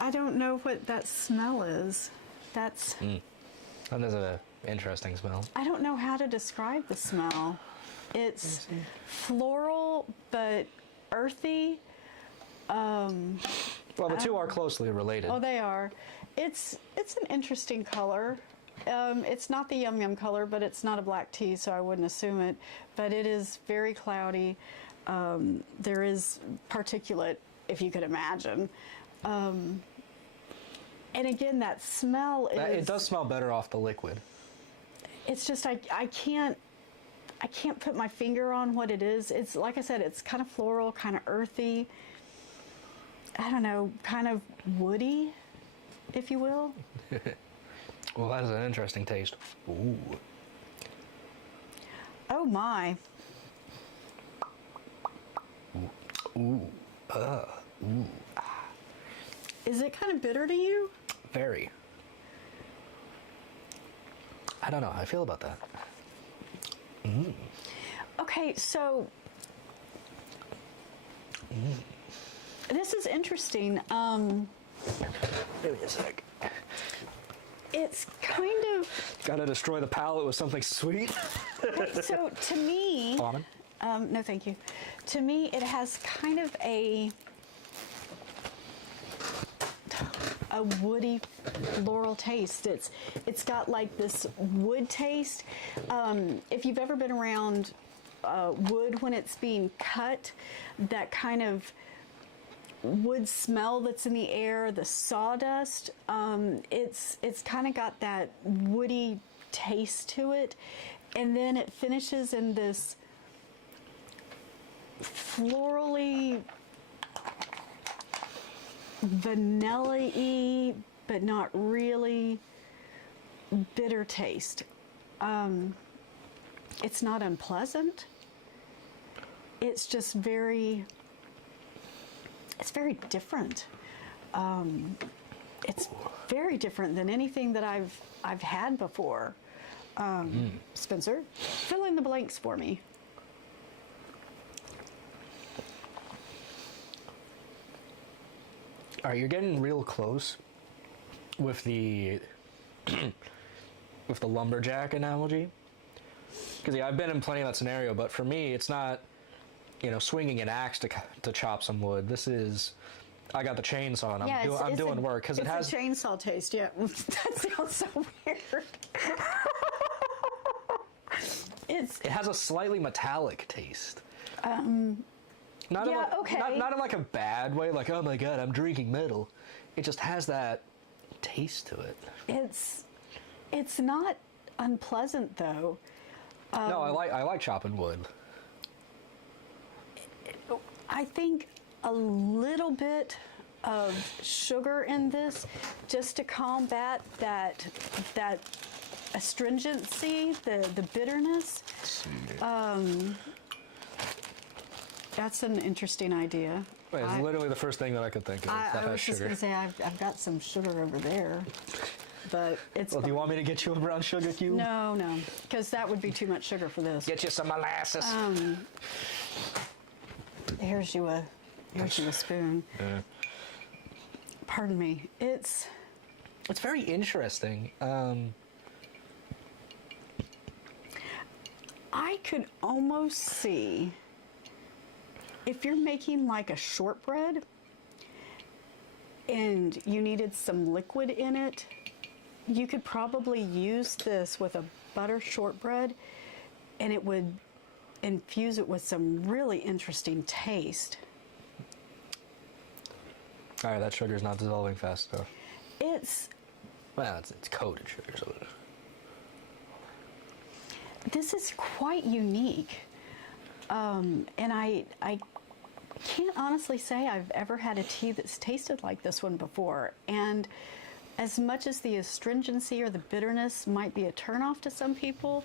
I don't know what that smell is. That's, And there's an interesting smell. I don't know how to describe the smell. It's floral, but earthy. Well, the two are closely related. Oh, they are. It's an interesting color. It's not the yum yum color, but it's not a black tea, so I wouldn't assume it. But it is very cloudy. There is particulate, if you could imagine. And again, that smell is. It does smell better off the liquid. It's just I can't put my finger on what it is. It's like I said, it's kind of floral, kind of earthy. I don't know, kind of woody, if you will. Well, that is an interesting taste. Ooh. Oh my. Ooh. Is it kind of bitter to you? Very. I don't know how I feel about that. Okay, so this is interesting. Give me a sec. It's kind of Gotta destroy the palate with something sweet. so to me. Almond. No, thank you. To me, it has kind of a woody floral taste. It's got like this wood taste. If you've ever been around wood when it's being cut, that kind of wood smell that's in the air, the sawdust, it's kind of got that woody taste to it, and then it finishes in this florally vanilla-y, but not really bitter taste. It's not unpleasant. It's just it's very different. It's very different than anything that I've had before. Spencer, fill in the blanks for me. All right, you're getting real close with the with the lumberjack analogy. Because yeah, I've been in plenty of that scenario, but for me, it's not, you know, swinging an axe to chop some wood. This is, I got the chainsaw and I'm doing work because it has a chainsaw taste. Yeah, that sounds so weird. It has a slightly metallic taste. Not yeah, okay. Not in like a bad way, like, oh my god, I'm drinking metal. It just has that taste to it. It's not unpleasant though. No, I like chopping wood. I think a little bit of sugar in this just to combat that astringency, the bitterness. That's an interesting idea. Wait, it's literally the first thing that I could think of. I was just going to say, I've got some sugar over there, but it's Well, do you want me to get you a brown sugar cube? No, because that would be too much sugar for this. Get you some molasses. Here's you a spoon. Pardon me. It's very interesting. I could almost see if you're making like a shortbread and you needed some liquid in it, you could probably use this with a butter shortbread and it would infuse it with some really interesting taste. All right, that sugar's not dissolving fast enough. It's coated sugar, so this is quite unique. And I can't honestly say I've ever had a tea that's tasted like this one before. And as much as the astringency or the bitterness might be a turnoff to some people,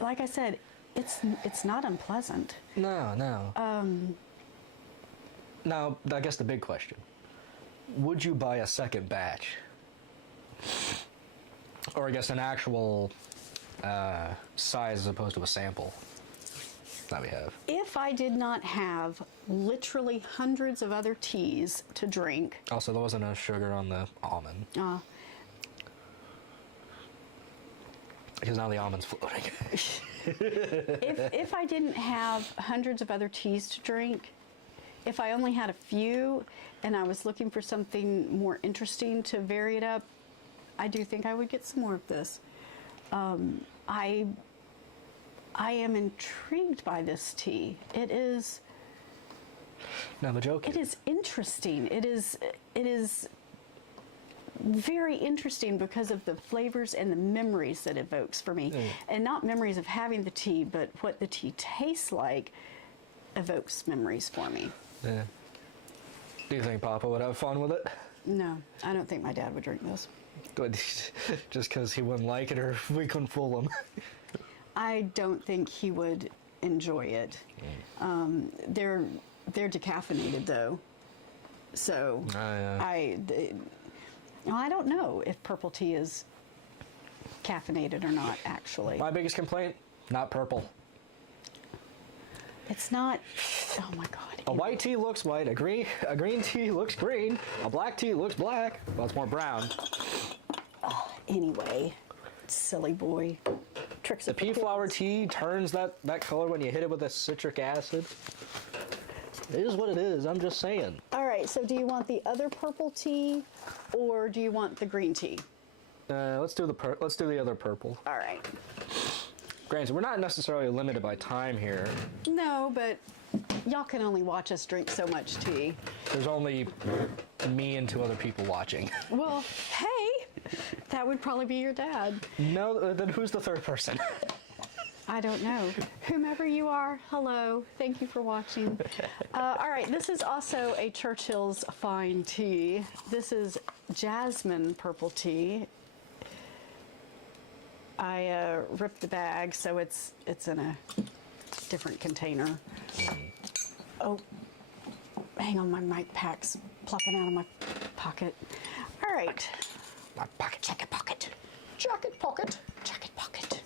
like I said, it's not unpleasant. No. Now, I guess the big question: would you buy a second batch, or I guess an actual size as opposed to a sample that we have? If I did not have literally hundreds of other teas to drink. Also, there wasn't enough sugar on the almond. Because now the almond's floating. If I didn't have hundreds of other teas to drink, if I only had a few and I was looking for something more interesting to vary it up, I do think I would get some more of this. I am intrigued by this tea. It is. No, the joke. It is interesting. It is very interesting because of the flavors and the memories that it evokes for me. And not memories of having the tea, but what the tea tastes like evokes memories for me. Yeah. Do you think Papa would have fun with it? No, I don't think my dad would drink this. Just because he wouldn't like it, or we couldn't fool him? I don't think he would enjoy it. They're decaffeinated though, so I don't know if purple tea is caffeinated or not. Actually, My biggest complaint: not purple. it's not. Oh my God! A white tea looks white. A green tea looks green. A black tea looks black. Well, it's more brown. Anyway, silly boy. Tricks The of pea flower tea turns that color when you hit it with a citric acid. It is what it is. I'm just saying. All right. So, do you want the other purple tea, or do you want the green tea? Let's do the other purple. All right. Granted, we're not necessarily limited by time here. No, but y'all can only watch us drink so much tea. There's only me and 2 other people watching. Well, hey, that would probably be your dad. No, then who's the third person? I don't know. Whomever you are, hello. Thank you for watching. All right, this is also a Churchill's Fine Tea. This is jasmine purple tea. I ripped the bag, so it's in a different container. Oh, hang on, my mic pack's plopping out of my pocket. All right. My pocket, jacket pocket. Jacket pocket. Jacket pocket.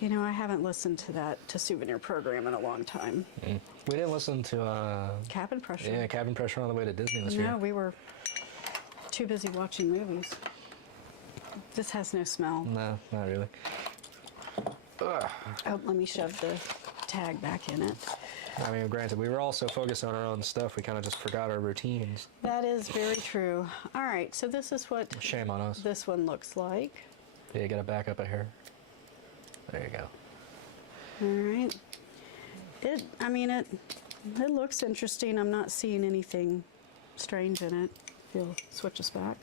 You know, I haven't listened to Souvenir Program in a long time. We didn't listen to Cabin Pressure. yeah, Cabin Pressure on the way to Disney this No, year. we were too busy watching movies. This has no smell. No, not really. Ugh. Oh, let me shove the tag back in it. I mean, granted, we were also focused on our own stuff. We kind of just forgot our routines. That is very true. All right, so this is what Shame on us. this one looks like. Yeah, you gotta back up a hair. There you go. All right. It looks interesting. I'm not seeing anything strange in it. If you'll switch us back.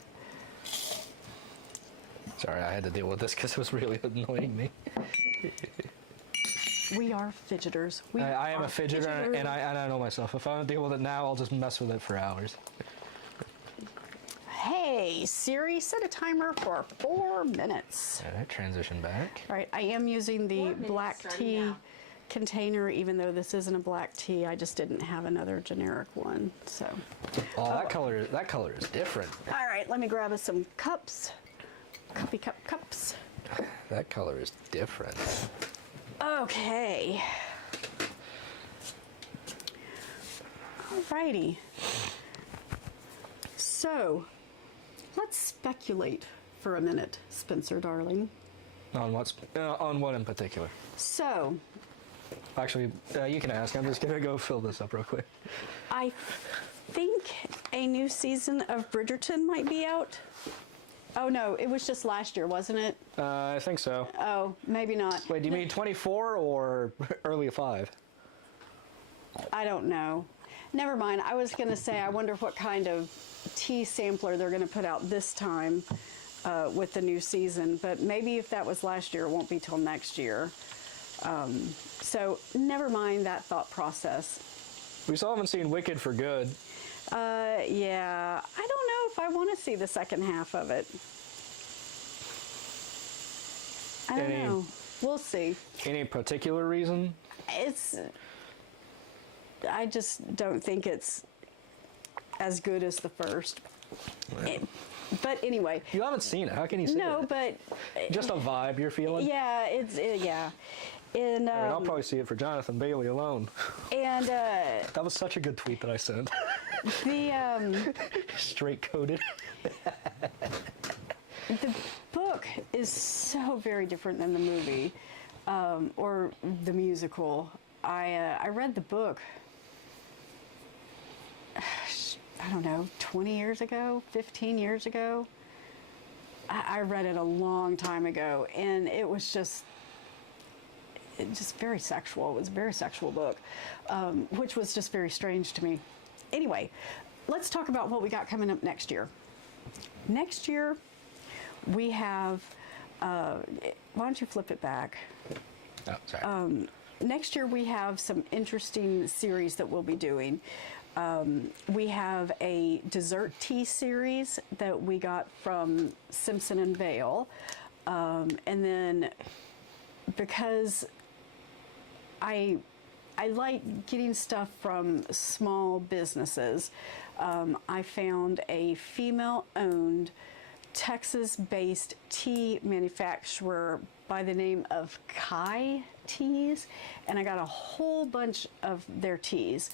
Sorry, I had to deal with this because it was really annoying me. We are fidgeters. I am a are fidgeter, and I know myself. If I don't deal with it now, I'll just mess with it for hours. Hey, Siri, set a timer for 4 minutes. All right, transition back. All right, I am using the 4 minutes black starting tea now. container, even though this isn't a black tea. I just didn't have another generic one, so. Oh, that color is different. All right, let me grab us some cups. Cuppy cups. That color is different. Okay. Alrighty. So, let's speculate for a minute, Spencer, darling. On what in particular? So, Actually, you can ask. I'm just gonna go fill this up real quick. I think a new season of Bridgerton might be out. Oh no, it was just last year, wasn't it? I think so. Oh, maybe not. Wait, do you mean 24 or early 5? I don't know. Never mind. I was going to say, I wonder what kind of tea sampler they're going to put out this time with the new season. But maybe if that was last year, it won't be till next year. So never mind that thought process. We still haven't seen Wicked for Good. Yeah, I don't know if I want to see the second half of it. I don't Any- know. We'll see. Any particular reason? I just don't think it's as good as the first. But anyway, You haven't seen it. How can you say no, it? but Just a vibe you're feeling? yeah, yeah. And I mean, I'll probably see it for Jonathan Bailey alone. and That was such a good tweet that I sent. the Straight coded. the book is so very different than the movie or the musical. I read the book. I don't know, 20 years ago, 15 years ago. I read it a long time ago, and it was just very sexual. It was a very sexual book, which was just very strange to me. Anyway, let's talk about what we got coming up next year. Next year, we have, why don't you flip it back? Oh, sorry. Next year, we have some interesting series that we'll be doing. We have a dessert tea series that we got from Simpson and Vale. And then because I like getting stuff from small businesses, I found a female-owned Texas-based tea manufacturer by the name of Kai Teas, and I got a whole bunch of their teas.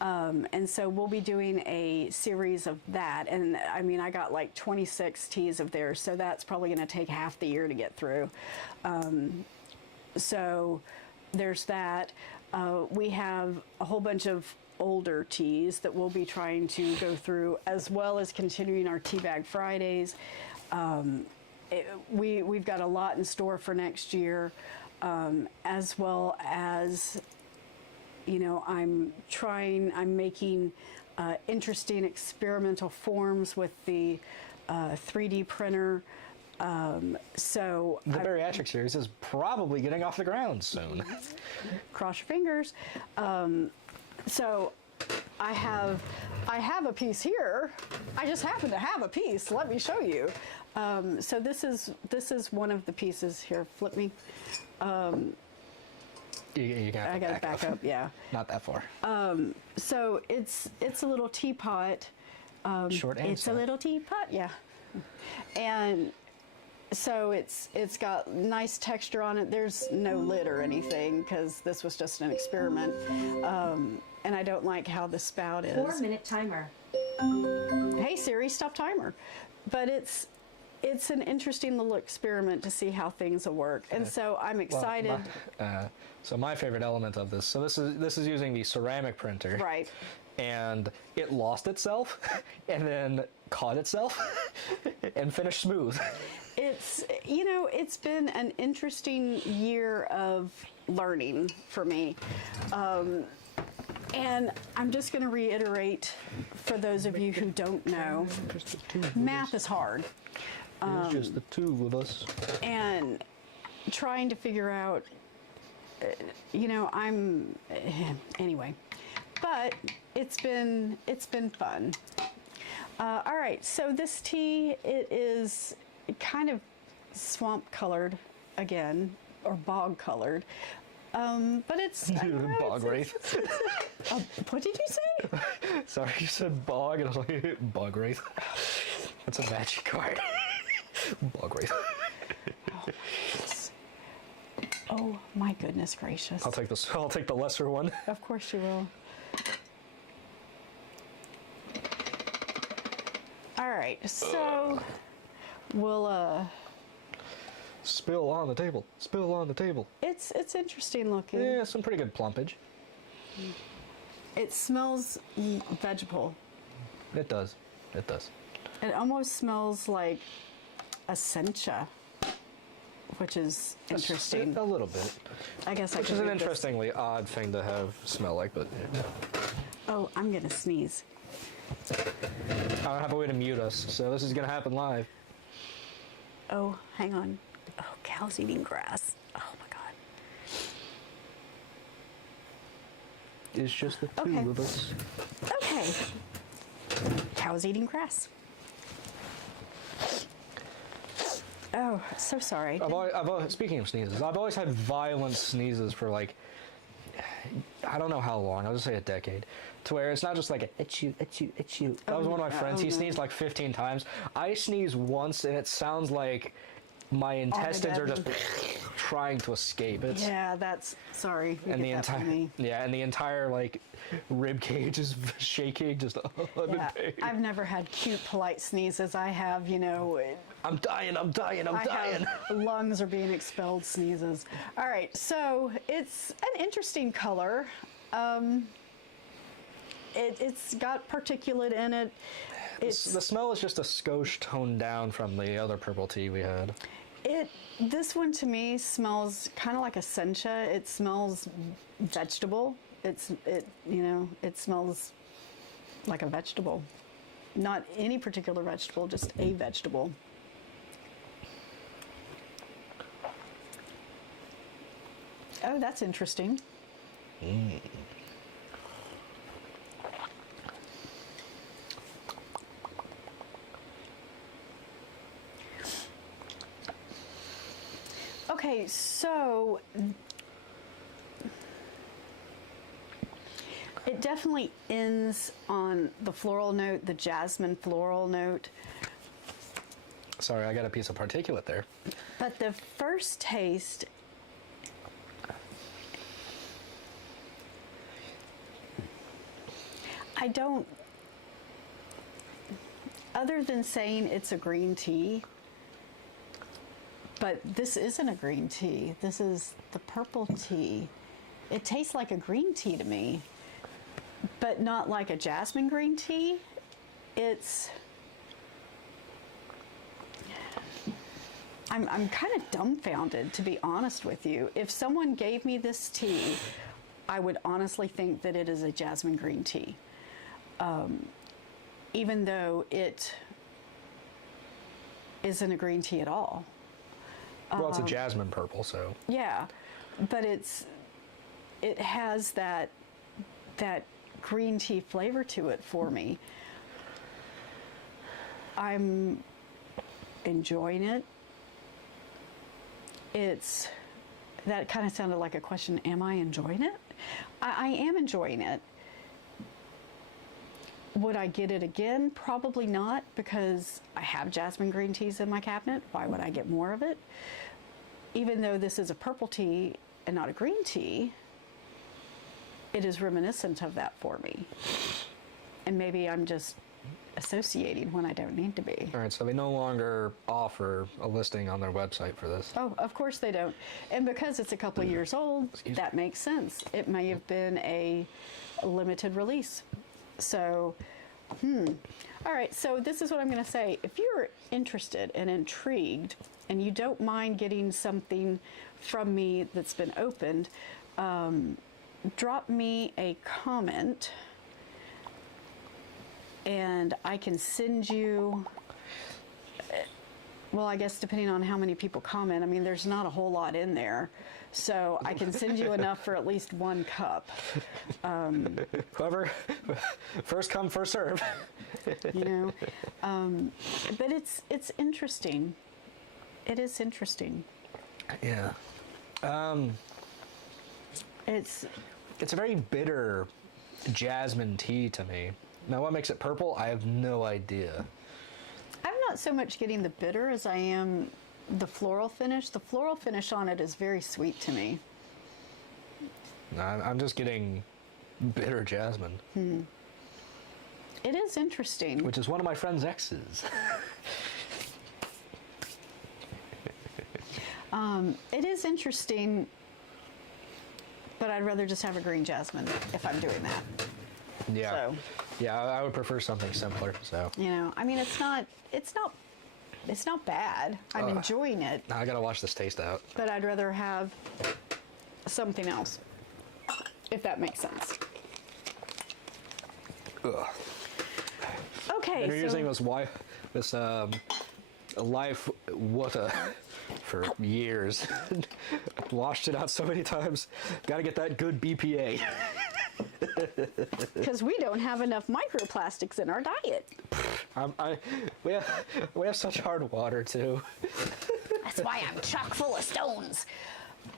And so we'll be doing a series of that. And I mean, I got like 26 teas of theirs, so that's probably going to take half the year to get through. So there's that. We have a whole bunch of older teas that we'll be trying to go through, as well as continuing our Tea Bag Fridays. We've got a lot in store for next year, as well as, you know, I'm making interesting experimental forms with the 3D printer So The bariatric series is probably getting off the ground soon. cross your fingers. So I have a piece here. I just happen to have a piece. Let me show you. So this is one of the pieces here. Flip me. You got I got to back up. Yeah. Not that far. So it's a little teapot. Short and It's a little teapot. Yeah. And so it's got nice texture on it. There's no lid or anything because this was just an experiment. And I don't like how the spout is. 4-minute timer. Hey Siri, stop timer. But it's an interesting little experiment to see how things will work. And so I'm excited. So my favorite element of this. So this is using the ceramic printer. Right. And it lost itself, and then caught itself, and finished smooth. It's been an interesting year of learning for me. And I'm just going to reiterate for those of you who don't know, math is hard. It's just the two of us. And trying to figure out, anyway. But it's been fun. All right, so this tea, it is kind of swamp colored again, or bog colored. But it's Bog wraith. what did you say? Sorry, you said bog, and I was like, bog wraith. That's a magic card. Bog wraith. Oh my goodness gracious! I'll take this. I'll take the lesser one. Of course you will. All right, so we'll Spill on the table. Spill on the table. It's interesting looking. Yeah, some pretty good plumpage. It smells vegetable. It does. It does. It almost smells like a sencha, which is interesting. A little bit. I guess Which I is could an read this. interestingly odd thing to have smell like, but yeah. Oh, I'm gonna sneeze. I don't have a way to mute us, so this is gonna happen live. Oh, hang on. Oh, cow's eating grass. Oh my god. It's just the two Okay. of us. Okay. Cow's eating grass. Oh, so sorry. Speaking of sneezes, I've always had violent sneezes for like, I don't know how long, I'll just say a decade, to where it's not just like a itchy. That was one of my friends, he sneezed like 15 times. I sneeze once and it sounds like my intestines are just trying to escape. It's, Yeah, that's sorry. You and get the that from entire me. and the entire like rib cage is shaking. Just I'm in Yeah, pain. I've never had cute, polite sneezes. I have, I'm dying. I have lungs are being expelled sneezes. All right, so it's an interesting color. It's got particulate in it. The smell is just a skosh toned down from the other purple tea we had. This one to me smells kind of like a sencha. It smells vegetable. It smells like a vegetable. Not any particular vegetable, just a vegetable. Oh, that's interesting. Okay, so it definitely ends on the floral note, the jasmine floral note. Sorry, I got a piece of particulate there. But the first taste, I don't, other than saying it's a green tea, but this isn't a green tea. This is the purple tea. It tastes like a green tea to me, but not like a jasmine green tea. I'm kind of dumbfounded, to be honest with you. If someone gave me this tea, I would honestly think that it is a jasmine green tea. Even though isn't a green tea at all. Well, it's a jasmine purple, so. Yeah, but it has that green tea flavor to it for me. I'm enjoying it. That kind of sounded like a question. Am I enjoying it? I am enjoying it. Would I get it again? Probably not, because I have jasmine green teas in my cabinet. Why would I get more of it? Even though this is a purple tea and not a green tea, it is reminiscent of that for me. And maybe I'm just associating when I don't need to be. All right, so they no longer offer a listing on their website for this. Oh, of course they don't. And because it's a couple of years old, that makes sense. It may have been a limited release. So, all right, so this is what I'm going to say. If you're interested and intrigued and you don't mind getting something from me that's been opened, drop me a comment and I can send you, well, I guess depending on how many people comment, I mean, there's not a whole lot in there. So I can send you enough for at least 1 cup. Whoever, first come, first serve. You know, but it's interesting. It is interesting. Yeah. It's a very bitter jasmine tea to me. Now, what makes it purple? I have no idea. I'm not so much getting the bitter as I am the floral finish. The floral finish on it is very sweet to me. I'm just getting bitter jasmine. It is interesting. Which is one of my friend's exes. It is interesting, but I'd rather just have a green jasmine if I'm doing that. Yeah. So, yeah, I would prefer something simpler, so. you know, I mean, it's not bad. I'm enjoying it, Now I gotta wash this taste out. but I'd rather have something else, if that makes sense. Ugh. Okay, You're so using this Life Water for years. Washed it out so many times. Gotta get that good BPA. because we don't have enough microplastics in our diet. We have such hard water too. That's why I'm chock full of stones.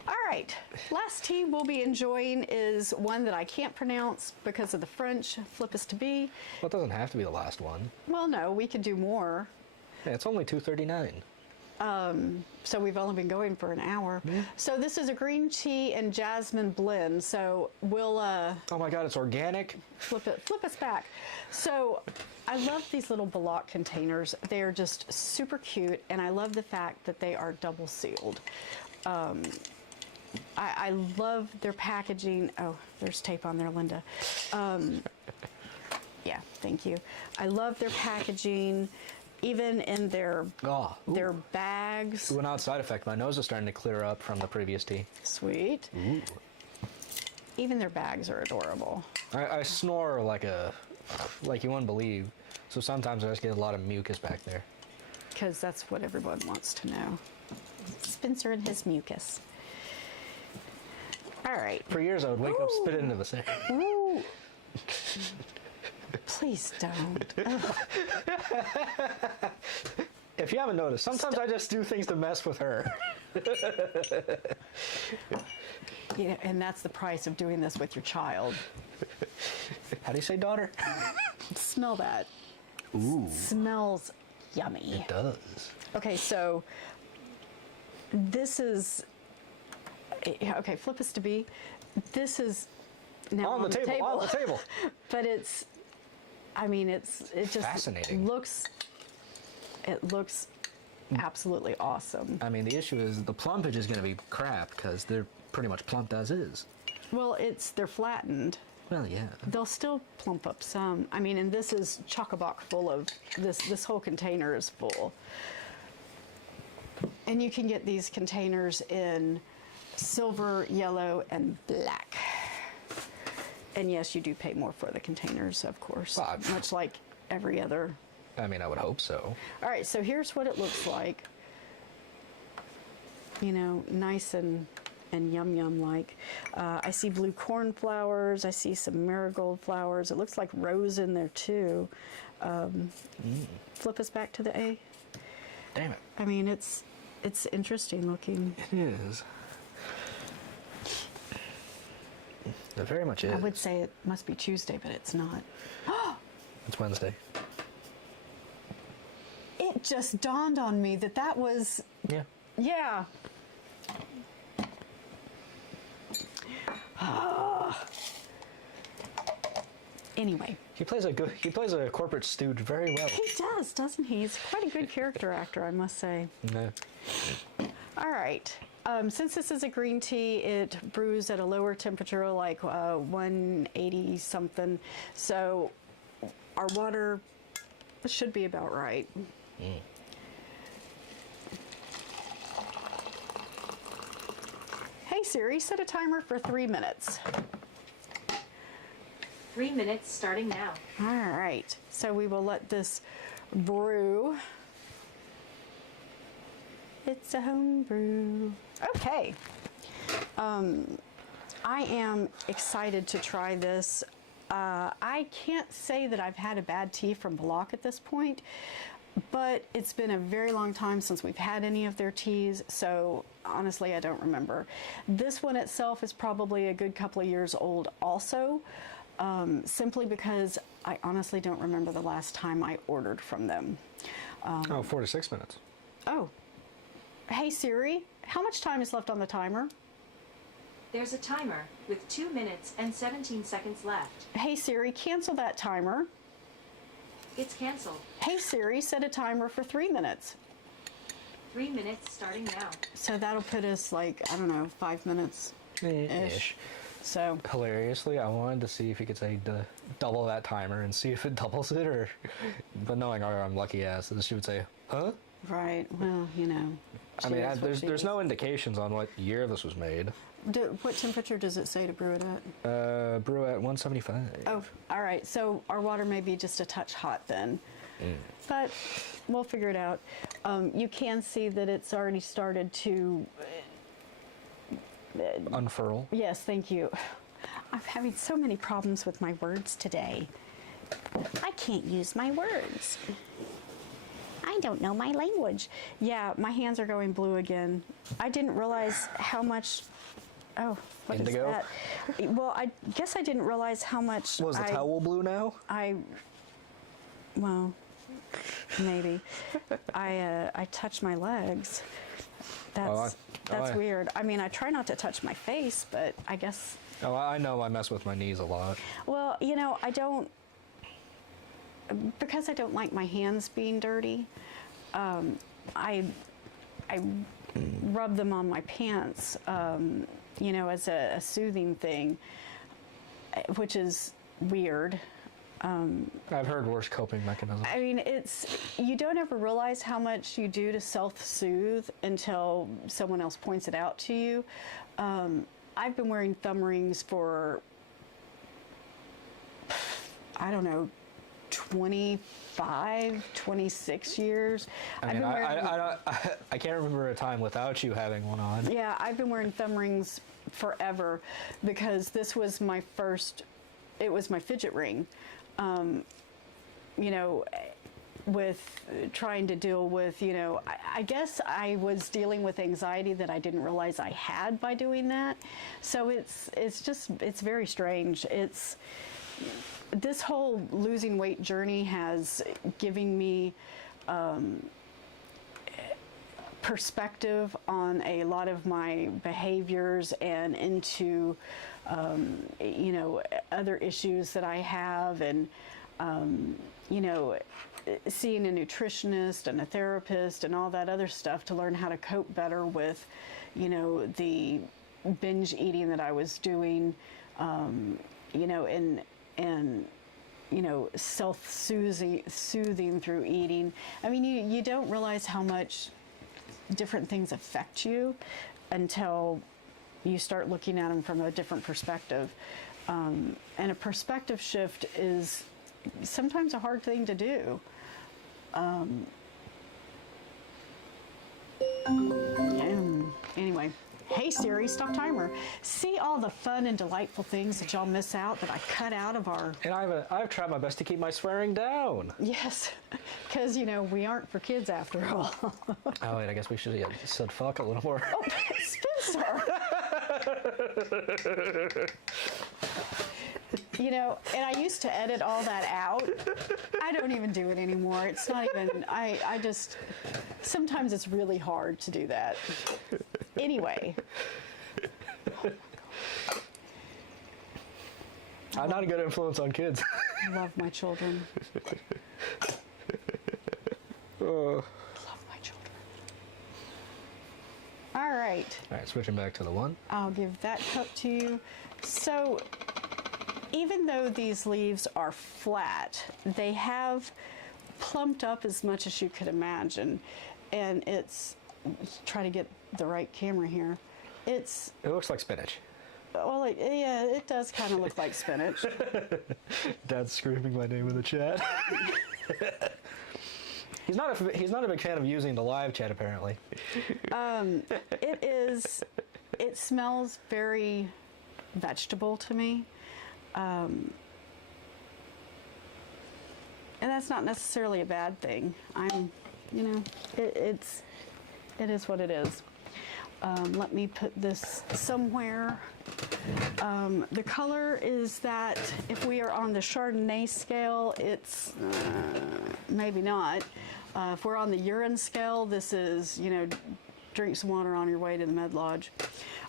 All right, last tea we'll be enjoying is one that I can't pronounce because of the French, flippus to be. Well, it doesn't have to be the last one. Well, no, we could do more. Yeah, it's only $2.39. So we've only been going for an hour. So this is a green tea and jasmine blend. So we'll Oh my God, it's organic. flip us back. So I love these little Balak containers. They are just super cute, and I love the fact that they are double sealed. I love their packaging. Oh, there's tape on there, Linda. Yeah, thank you. I love their packaging, even in their bags. Ooh, an odd side effect. My nose is starting to clear up from the previous tea. Sweet. Ooh. Even their bags are adorable. I snore like you wouldn't believe. So sometimes I just get a lot of mucus back there. Because that's what everyone wants to know. Spencer and his mucus. All right. For years I would wake up, spit it into the sink. Ooh. Please don't. Ugh. If you haven't noticed, sometimes I just do things to mess with her. You know, and that's the price of doing this with your child. How do you say daughter? Smell that. Ooh. Smells yummy. It does. Okay, so this is, okay, flip us to be. This is now On the table, on the table. But it's, I mean, it just Fascinating. it looks absolutely awesome. I mean, the issue is the plumpage is going to be crap because they're pretty much plumped as is. Well, they're flattened. Well, yeah. They'll still plump up some. I mean, and this is chock-a-block full of, this whole container is full. And you can get these containers in silver, yellow, and black. And yes, you do pay more for the containers, of course, Well, much like every other I mean, I would hope so. All right, so here's what it looks like. You know, nice and yum like. I see blue cornflowers. I see some marigold flowers. It looks like rose in there too. Flip us back to the A. Damn it. I mean, it's interesting looking. It is. It very much is. I would say it must be Tuesday, but it's not. It's Wednesday. It just dawned on me that was, Yeah. yeah. Anyway, He plays a corporate stooge very well. he does, doesn't he? He's quite a good character actor, I must say. Yeah. All right. Since this is a green tea, it brews at a lower temperature, like 180 something. So our water should be about right. Hey Siri, set a timer for 3 minutes. 3 minutes starting now. All right. So we will let this brew. It's a home brew. Okay. I am excited to try this. I can't say that I've had a bad tea from Block at this point, but it's been a very long time since we've had any of their teas, so honestly I don't remember. This one itself is probably a good couple of years old also, simply because I honestly don't remember the last time I ordered from them. 4 to 6 minutes. Oh, hey Siri, how much time is left on the timer? There's a timer with 2 minutes and 17 seconds left. Hey Siri, cancel that timer. It's canceled. Hey Siri, set a timer for 3 minutes. 3 minutes starting now. So that'll put us like, I don't know, 5 minutes ish. So, Hilariously, I wanted to see if you could say double that timer and see if it doubles it, or. But knowing our unlucky asses, she would say, huh? right, well, you know. I she mean, knows what she there's is. no indications on what year this was made. What temperature does it say to brew it at? Brew at 175. Oh, all right. So our water may be just a touch hot then. But we'll figure it out. You can see that it's already started to... Unfurl. Yes, thank you. I'm having so many problems with my words today. I can't use my words. I don't know my language. Yeah, my hands are going blue again. I didn't realize how much... Oh, what is Indigo? that? Well, I guess I didn't realize how much Was the towel blue now? Well, maybe. I touch my legs. That's weird. I mean, I try not to touch my face, but I guess... Oh, I know I mess with my knees a lot. Well, you know, I don't... Because I don't like my hands being dirty, I rub them on my pants, you know, as a soothing thing, which is weird. I've heard worse coping mechanisms. I mean, you don't ever realize how much you do to self-soothe until someone else points it out to you. I've been wearing thumb rings for, I don't know, 25, 26 years. I mean, I can't remember a time without you having one on. Yeah, I've been wearing thumb rings forever because this was my first, it was my fidget ring. You know, with trying to deal with, you know, I guess I was dealing with anxiety that I didn't realize I had by doing that. So it's very strange. This whole losing weight journey has given me perspective on a lot of my behaviors and into, you know, other issues that I have, and, you know, seeing a nutritionist and a therapist and all that other stuff to learn how to cope better with, you know, the binge eating that I was doing, you know, and you know, self-soothing through eating. I mean, you don't realize how much different things affect you until you start looking at them from a different perspective. And a perspective shift is sometimes a hard thing to do. Anyway, hey Siri, stop timer. See all the fun and delightful things that y'all miss out that I cut out of our... And I've tried my best to keep my swearing down. Yes, because, you know, we aren't for kids after all. Oh, wait, I guess we should have said fuck a little more. Oh, Spencer! You know, and I used to edit all that out. I don't even do it anymore. It's not even, I just, sometimes it's really hard to do that. Anyway. I'm not a good influence on kids. I love my children. Love my children. All right. All right, switching back to the one. I'll give that cup to you. So, even though these leaves are flat, they have plumped up as much as you could imagine. And it's, try to get the right camera here. It looks like spinach. Well, yeah, it does kind of look like spinach. Dad's screaming my name in the chat. He's not a big fan of using the live chat, apparently. It smells very vegetable to me. And that's not necessarily a bad thing. It is what it is. Let me put this somewhere. The color is that if we are on the Chardonnay scale, it's maybe not. If we're on the urine scale, this is, drink some water on your way to the med lodge.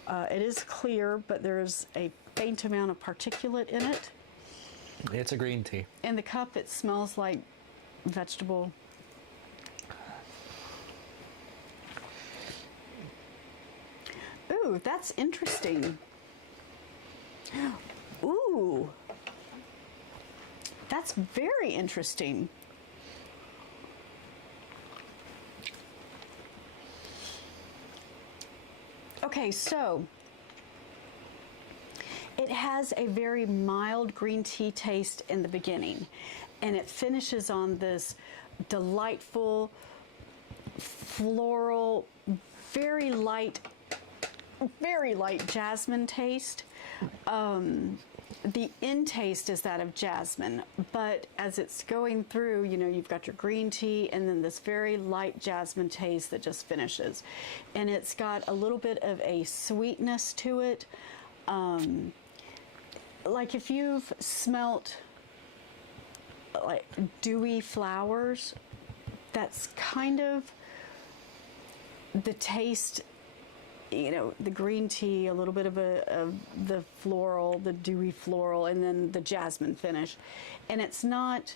It is clear, but there's a faint amount of particulate in it. It's a green tea. In the cup, it smells like vegetable. Ooh, that's interesting. Ooh, that's very interesting. Okay, so it has a very mild green tea taste in the beginning, and it finishes on this delightful, floral, very light jasmine taste. The end taste is that of jasmine, but as it's going through, you've got your green tea and then this very light jasmine taste that just finishes. And it's got a little bit of a sweetness to it. Like if you've smelt like dewy flowers, that's kind of the taste. The green tea, a little bit of the floral, the dewy floral, and then the jasmine finish. And it's not,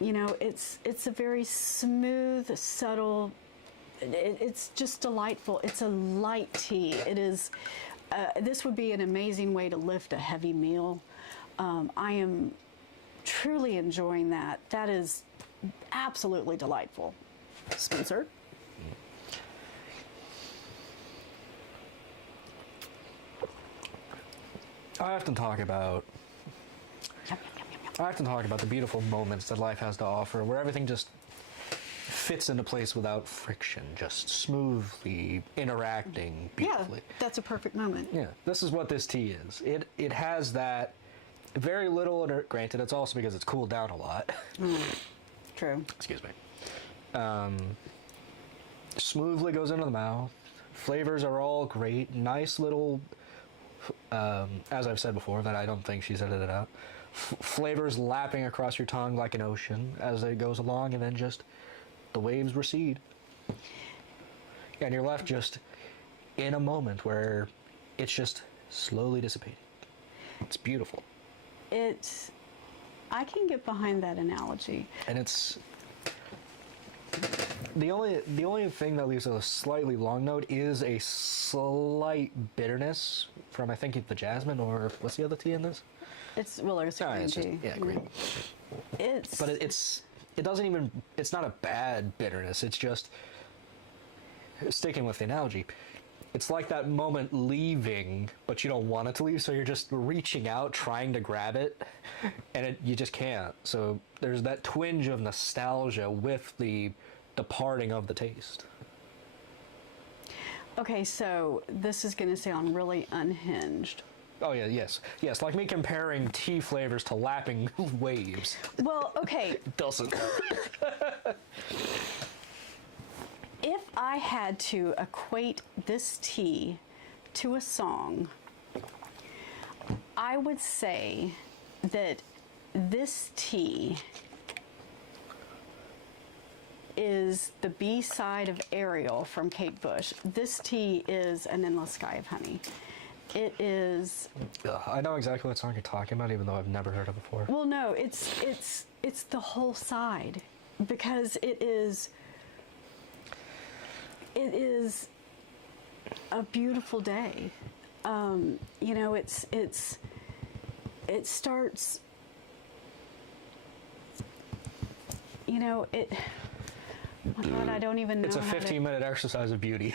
it's a very smooth, subtle, it's just delightful. It's a light tea. It is, this would be an amazing way to lift a heavy meal. I am truly enjoying that. That is absolutely delightful. Spencer? I often talk about the beautiful moments that life has to offer, where everything just fits into place without friction, just smoothly interacting beautifully. Yeah, that's a perfect moment. Yeah, this is what this tea is. It has that very little, granted, it's also because it's cooled down a lot. True. Excuse me. Smoothly goes into the mouth. Flavors are all great. Nice little... as I've said before, that I don't think she's edited out, flavors lapping across your tongue like an ocean as it goes along, and then just the waves recede. And you're left just in a moment where it's just slowly dissipating. It's beautiful. I can get behind that analogy. And it's... The only thing that leaves a slightly long note is a slight bitterness from, I think, the jasmine, or what's the other tea in this? It's green tea. Yeah, green. But it doesn't even, it's not a bad bitterness. It's just, sticking with the analogy, it's like that moment leaving, but you don't want it to leave, so you're just reaching out, trying to grab it, and you just can't. So there's that twinge of nostalgia with the departing of the taste. Okay, so this is going to sound really unhinged. Oh yeah, yes, like me comparing tea flavors to lapping waves. Well, okay, Doesn't. if I had to equate this tea to a song, I would say that this tea is the B-side of Ariel from Kate Bush. This tea is An Endless Sky of Honey. It is. I know exactly what song you're talking about, even though I've never heard it before. Well, no, it's the whole side, because it is a beautiful day. You know, it starts. You know, it. Oh my God, I don't even know. It's a 15-minute exercise of beauty.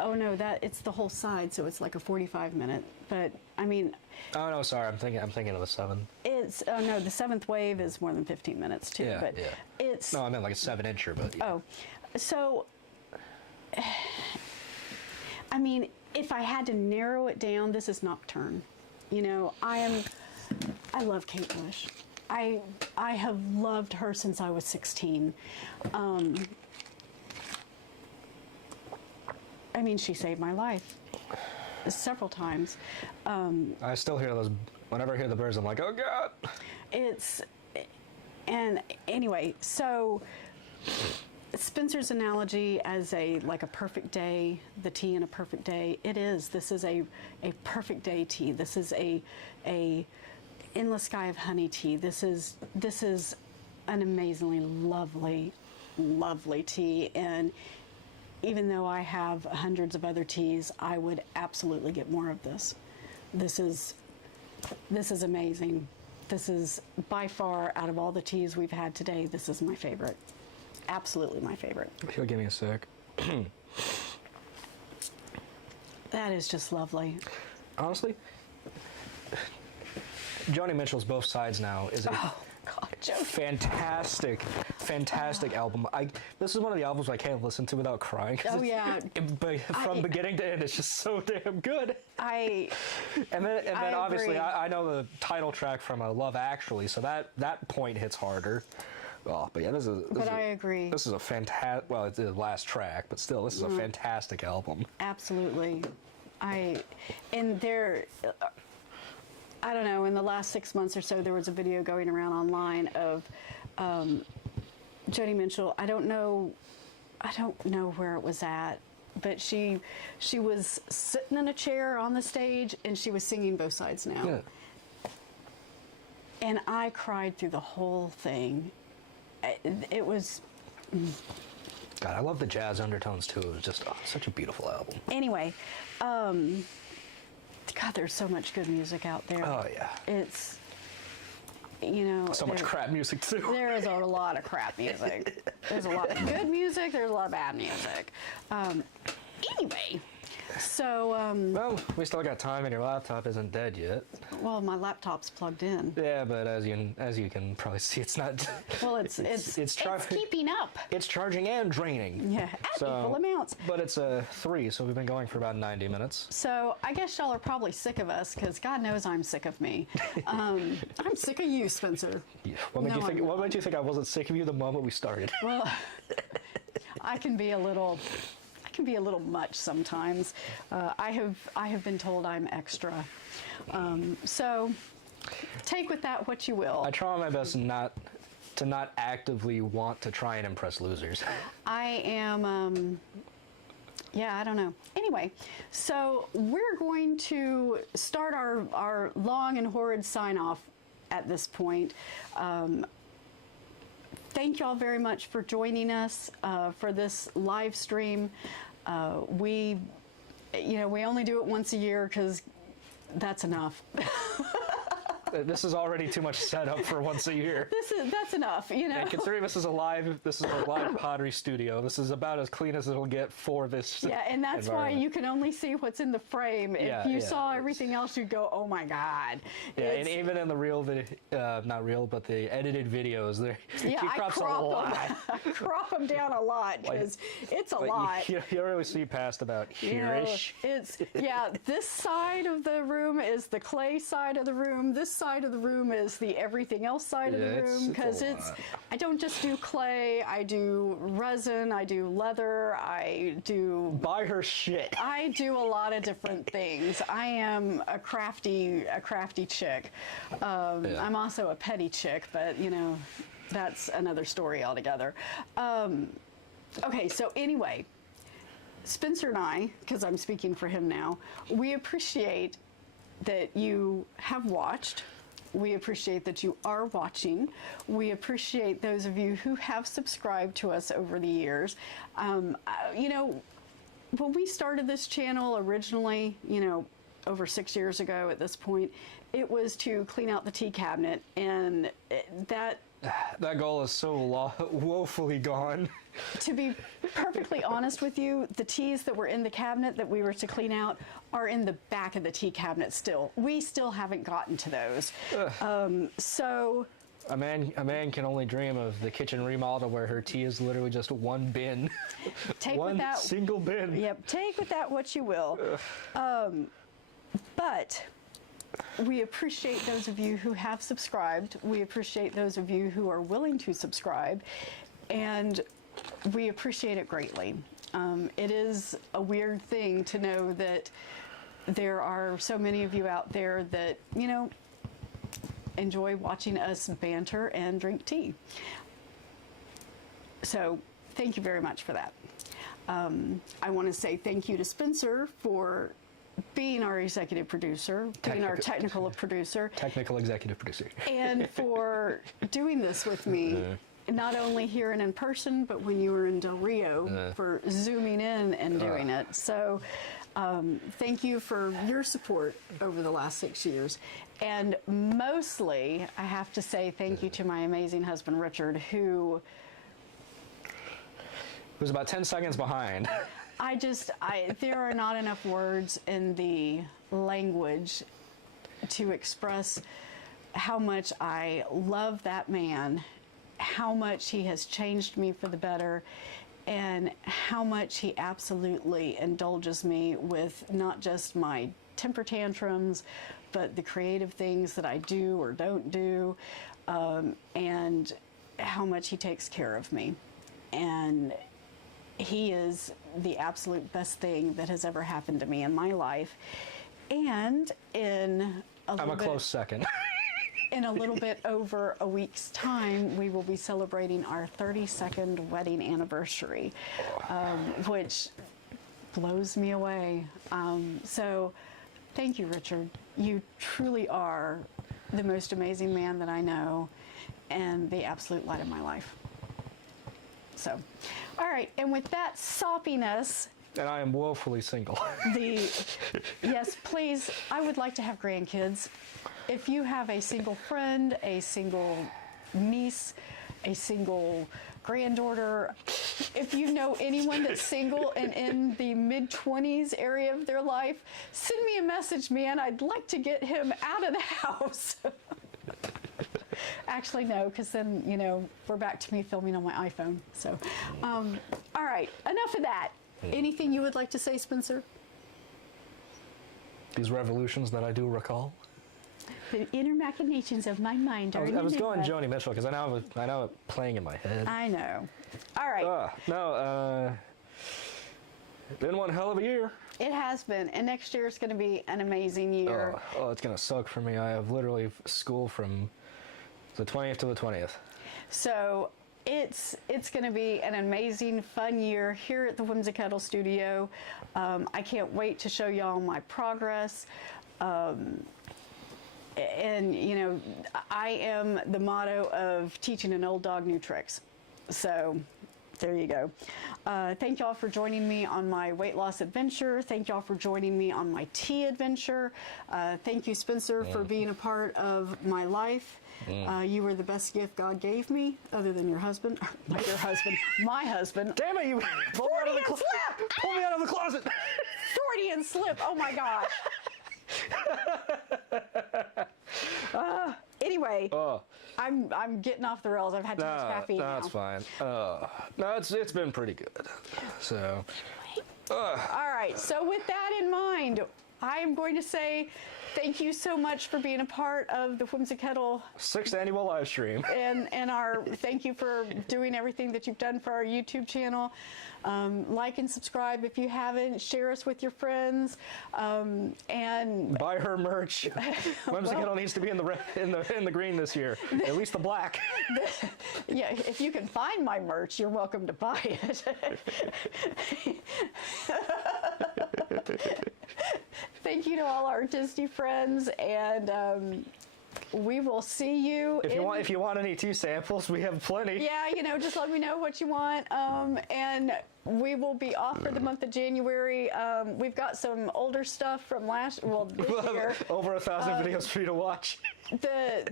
Oh no, it's the whole side, so it's like a 45-minute. But I mean. Oh no, sorry, I'm thinking of the 7. Oh no, the 7th wave is more than 15 minutes too. Yeah, but yeah. It's. No, I meant like a 7-incher, but. Yeah. Oh, so. I mean, if I had to narrow it down, this is Nocturne. You know, I love Kate Bush. I have loved her since I was 16. I mean, she saved my life several times. I still hear those. Whenever I hear the birds, I'm like, oh God. And anyway, so Spencer's analogy as a perfect day, the tea in a perfect day, it is. This is a perfect day tea. This is a Endless Sky of Honey tea. This is an amazingly lovely, lovely tea. And even though I have hundreds of other teas, I would absolutely get more of this. This is amazing. This is by far, out of all the teas we've had today, this is my favorite. Absolutely my favorite. You'll give me a sec. That is just lovely. Honestly, Joni Mitchell's Both Sides Now is a God, Joe. fantastic album. This is one of the albums I can't listen to without crying. Oh yeah. From beginning to end, it's just so damn good. I Obviously agree. I know the title track from Love Actually, so that point hits harder. Oh, but yeah, I agree. This is a fantastic. Well, it's the last track, but still, this is a fantastic album. Absolutely. I don't know, in the last 6 months or so, there was a video going around online of Joni Mitchell. I don't know where it was at, but she was sitting in a chair on the stage and she was singing Both Sides Now. Yeah. And I cried through the whole thing. It was. God, I love the jazz undertones too. It was just such a beautiful album. Anyway, God, there's so much good music out there. Oh yeah. It's, you know. So much crap music too. There is a lot of crap music. There's a lot of good music. There's a lot of bad music. Anyway, so. Well, we still got time, and your laptop isn't dead yet. Well, my laptop's plugged in. Yeah, but as you can probably see, it's not. Well, it's keeping up. It's charging and draining. Yeah, at equal amounts. But it's a 3, so we've been going for about 90 minutes. So I guess y'all are probably sick of us, because God knows I'm sick of me. I'm sick of you, Spencer. What made you think I wasn't sick of you the moment we started? Well, I can be a little much sometimes. I have been told I'm extra. So take with that what you will. I try my best not actively want to try and impress losers. I am, yeah, I don't know. Anyway, so we're going to start our long and horrid sign-off at this point. Thank you all very much for joining us for this live stream. We only do it once a year because that's enough. This is already too much setup for once a year. That's enough, you know. And considering this is a live pottery studio, this is about as clean as it'll get for this. Yeah, and that's why you can only see what's in the frame. If you saw everything else, you'd go, "Oh my God!" Yeah, and even in the real video, not real, but the edited videos, he crops a lot. I crop them down a lot because it's a lot. You really see past about here-ish. This side of the room is the clay side of the room. This side of the room is the everything else side of the room, because I don't just do clay. I do resin. I do leather. I do. Buy her shit. I do a lot of different things. I am a crafty chick. I'm also a petty chick, but you know, that's another story altogether. Okay, so anyway, Spencer and I, because I'm speaking for him now, we appreciate that you have watched. We appreciate that you are watching. We appreciate those of you who have subscribed to us over the years. You know, when we started this channel originally, you know, over 6 years ago at this point, it was to clean out the tea cabinet, and that goal is so woefully gone. To be perfectly honest with you, the teas that were in the cabinet that we were to clean out are in the back of the tea cabinet still. We still haven't gotten to those. So a man can only dream of the kitchen remodel where her tea is literally just one bin. Single bin. Yep, take with that what you will. But we appreciate those of you who have subscribed. We appreciate those of you who are willing to subscribe, and we appreciate it greatly. It is a weird thing to know that there are so many of you out there that, you know, enjoy watching us banter and drink tea. So thank you very much for that. I want to say thank you to Spencer for being our executive producer, being our technical producer. Technical executive producer. And for doing this with me, not only here and in person, but when you were in Del Rio, for zooming in and doing it. So thank you for your support over the last 6 years. And mostly, I have to say thank you to my amazing husband, Richard, who's about 10 seconds behind. There are not enough words in the language to express how much I love that man, how much he has changed me for the better, and how much he absolutely indulges me with not just my temper tantrums, but the creative things that I do or don't do, and how much he takes care of me. And he is the absolute best thing that has ever happened to me in my life. And I'm a close second. In a little bit over a week's time, we will be celebrating our 32nd wedding anniversary, which blows me away. So thank you, Richard. You truly are the most amazing man that I know and the absolute light of my life. So, all right, and with that soppiness. And I am woefully single. Yes, please, I would like to have grandkids. If you have a single friend, a single niece, a single granddaughter, if you know anyone that's single and in the mid-20s area of their life, send me a message, man. I'd like to get him out of the house. Actually, no, because then, you know, we're back to me filming on my iPhone. So, all right, enough of that. Anything you would like to say, Spencer? These revolutions that I do recall. The inner machinations of my mind are. I was going Joni Mitchell because I know it playing in my head. I know. All right. Been one hell of a year. It has been, and next year is going to be an amazing year. Oh, it's going to suck for me. I have literally school from the 20th to the 20th. So it's going to be an amazing, fun year here at the Whimsicuttle Studio. I can't wait to show y'all my progress. And, you know, I am the motto of teaching an old dog new tricks. So There you go. Thank y'all for joining me on my weight loss adventure. Thank y'all for joining me on my tea adventure. Thank you, Spencer, for being a part of my life. You were the best gift God gave me, other than your husband. Not your husband, my husband. Damn it, you pulled me out of the Freudian slip! Pull me out of the closet. Freudian slip. Oh my gosh. Anyway, I'm getting off the rails. I've had too much caffeine now. That's fine. No, it's been pretty good. So, all right. So with that in mind, I am going to say thank you so much for being a part of the Whimsicettle 6th annual live stream. and our thank you for doing everything that you've done for our YouTube channel. Like and subscribe if you haven't. Share us with your friends, and Buy her merch. Whimsicettle needs to be in the red, in the green this year. At least the black. yeah, if you can find my merch, you're welcome to buy it. Thank you to all our Disney friends, and we will see you. If you want any tea samples, we have plenty. Yeah, just let me know what you want. And we will be off for the month of January. We've got some older stuff from this year. Over 1,000 videos for you to watch. The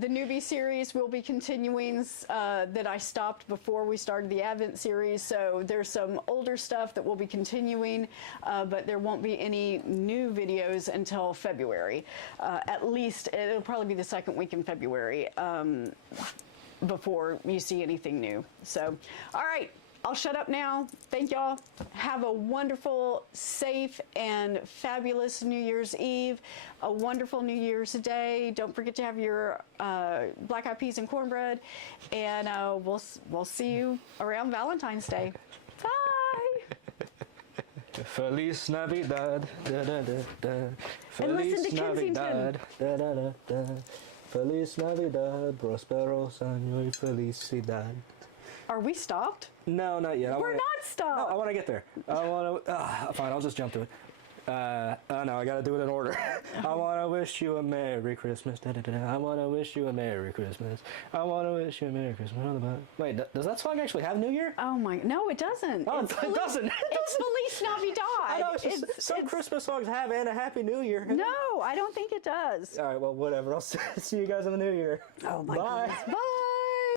newbie series will be continuing that I stopped before we started the Advent series. So there's some older stuff that will be continuing, but there won't be any new videos until February. At least it'll probably be the second week in February before you see anything new. So, all right. I'll shut up now. Thank y'all. Have a wonderful, safe, and fabulous New Year's Eve. A wonderful New Year's Day. Don't forget to have your black eyed peas and cornbread. And we'll see you around Valentine's Day. Bye. Feliz Navidad. Da, da, da, da. And listen to Navidad. Da, da, da, da. Feliz Navidad. Prosperos año y felicidad. Are we stopped? No, not yet. We're not stopped. No, I want to get there. I want to. Fine, I'll just jump to it. No, I got to do it in order. I want to wish you a Merry Christmas. Da, da, da, da. I want to wish you a Merry Christmas. I want to wish you a Merry Christmas. Wait, does that song actually have New Year? Oh my! No, it doesn't. Oh, it doesn't. It's Feliz Navidad. I know. Some Christmas songs have and a Happy New Year. No, I don't think it does. All right. Well, whatever. I'll see you guys in the New Year. Oh my Bye. goodness. Bye.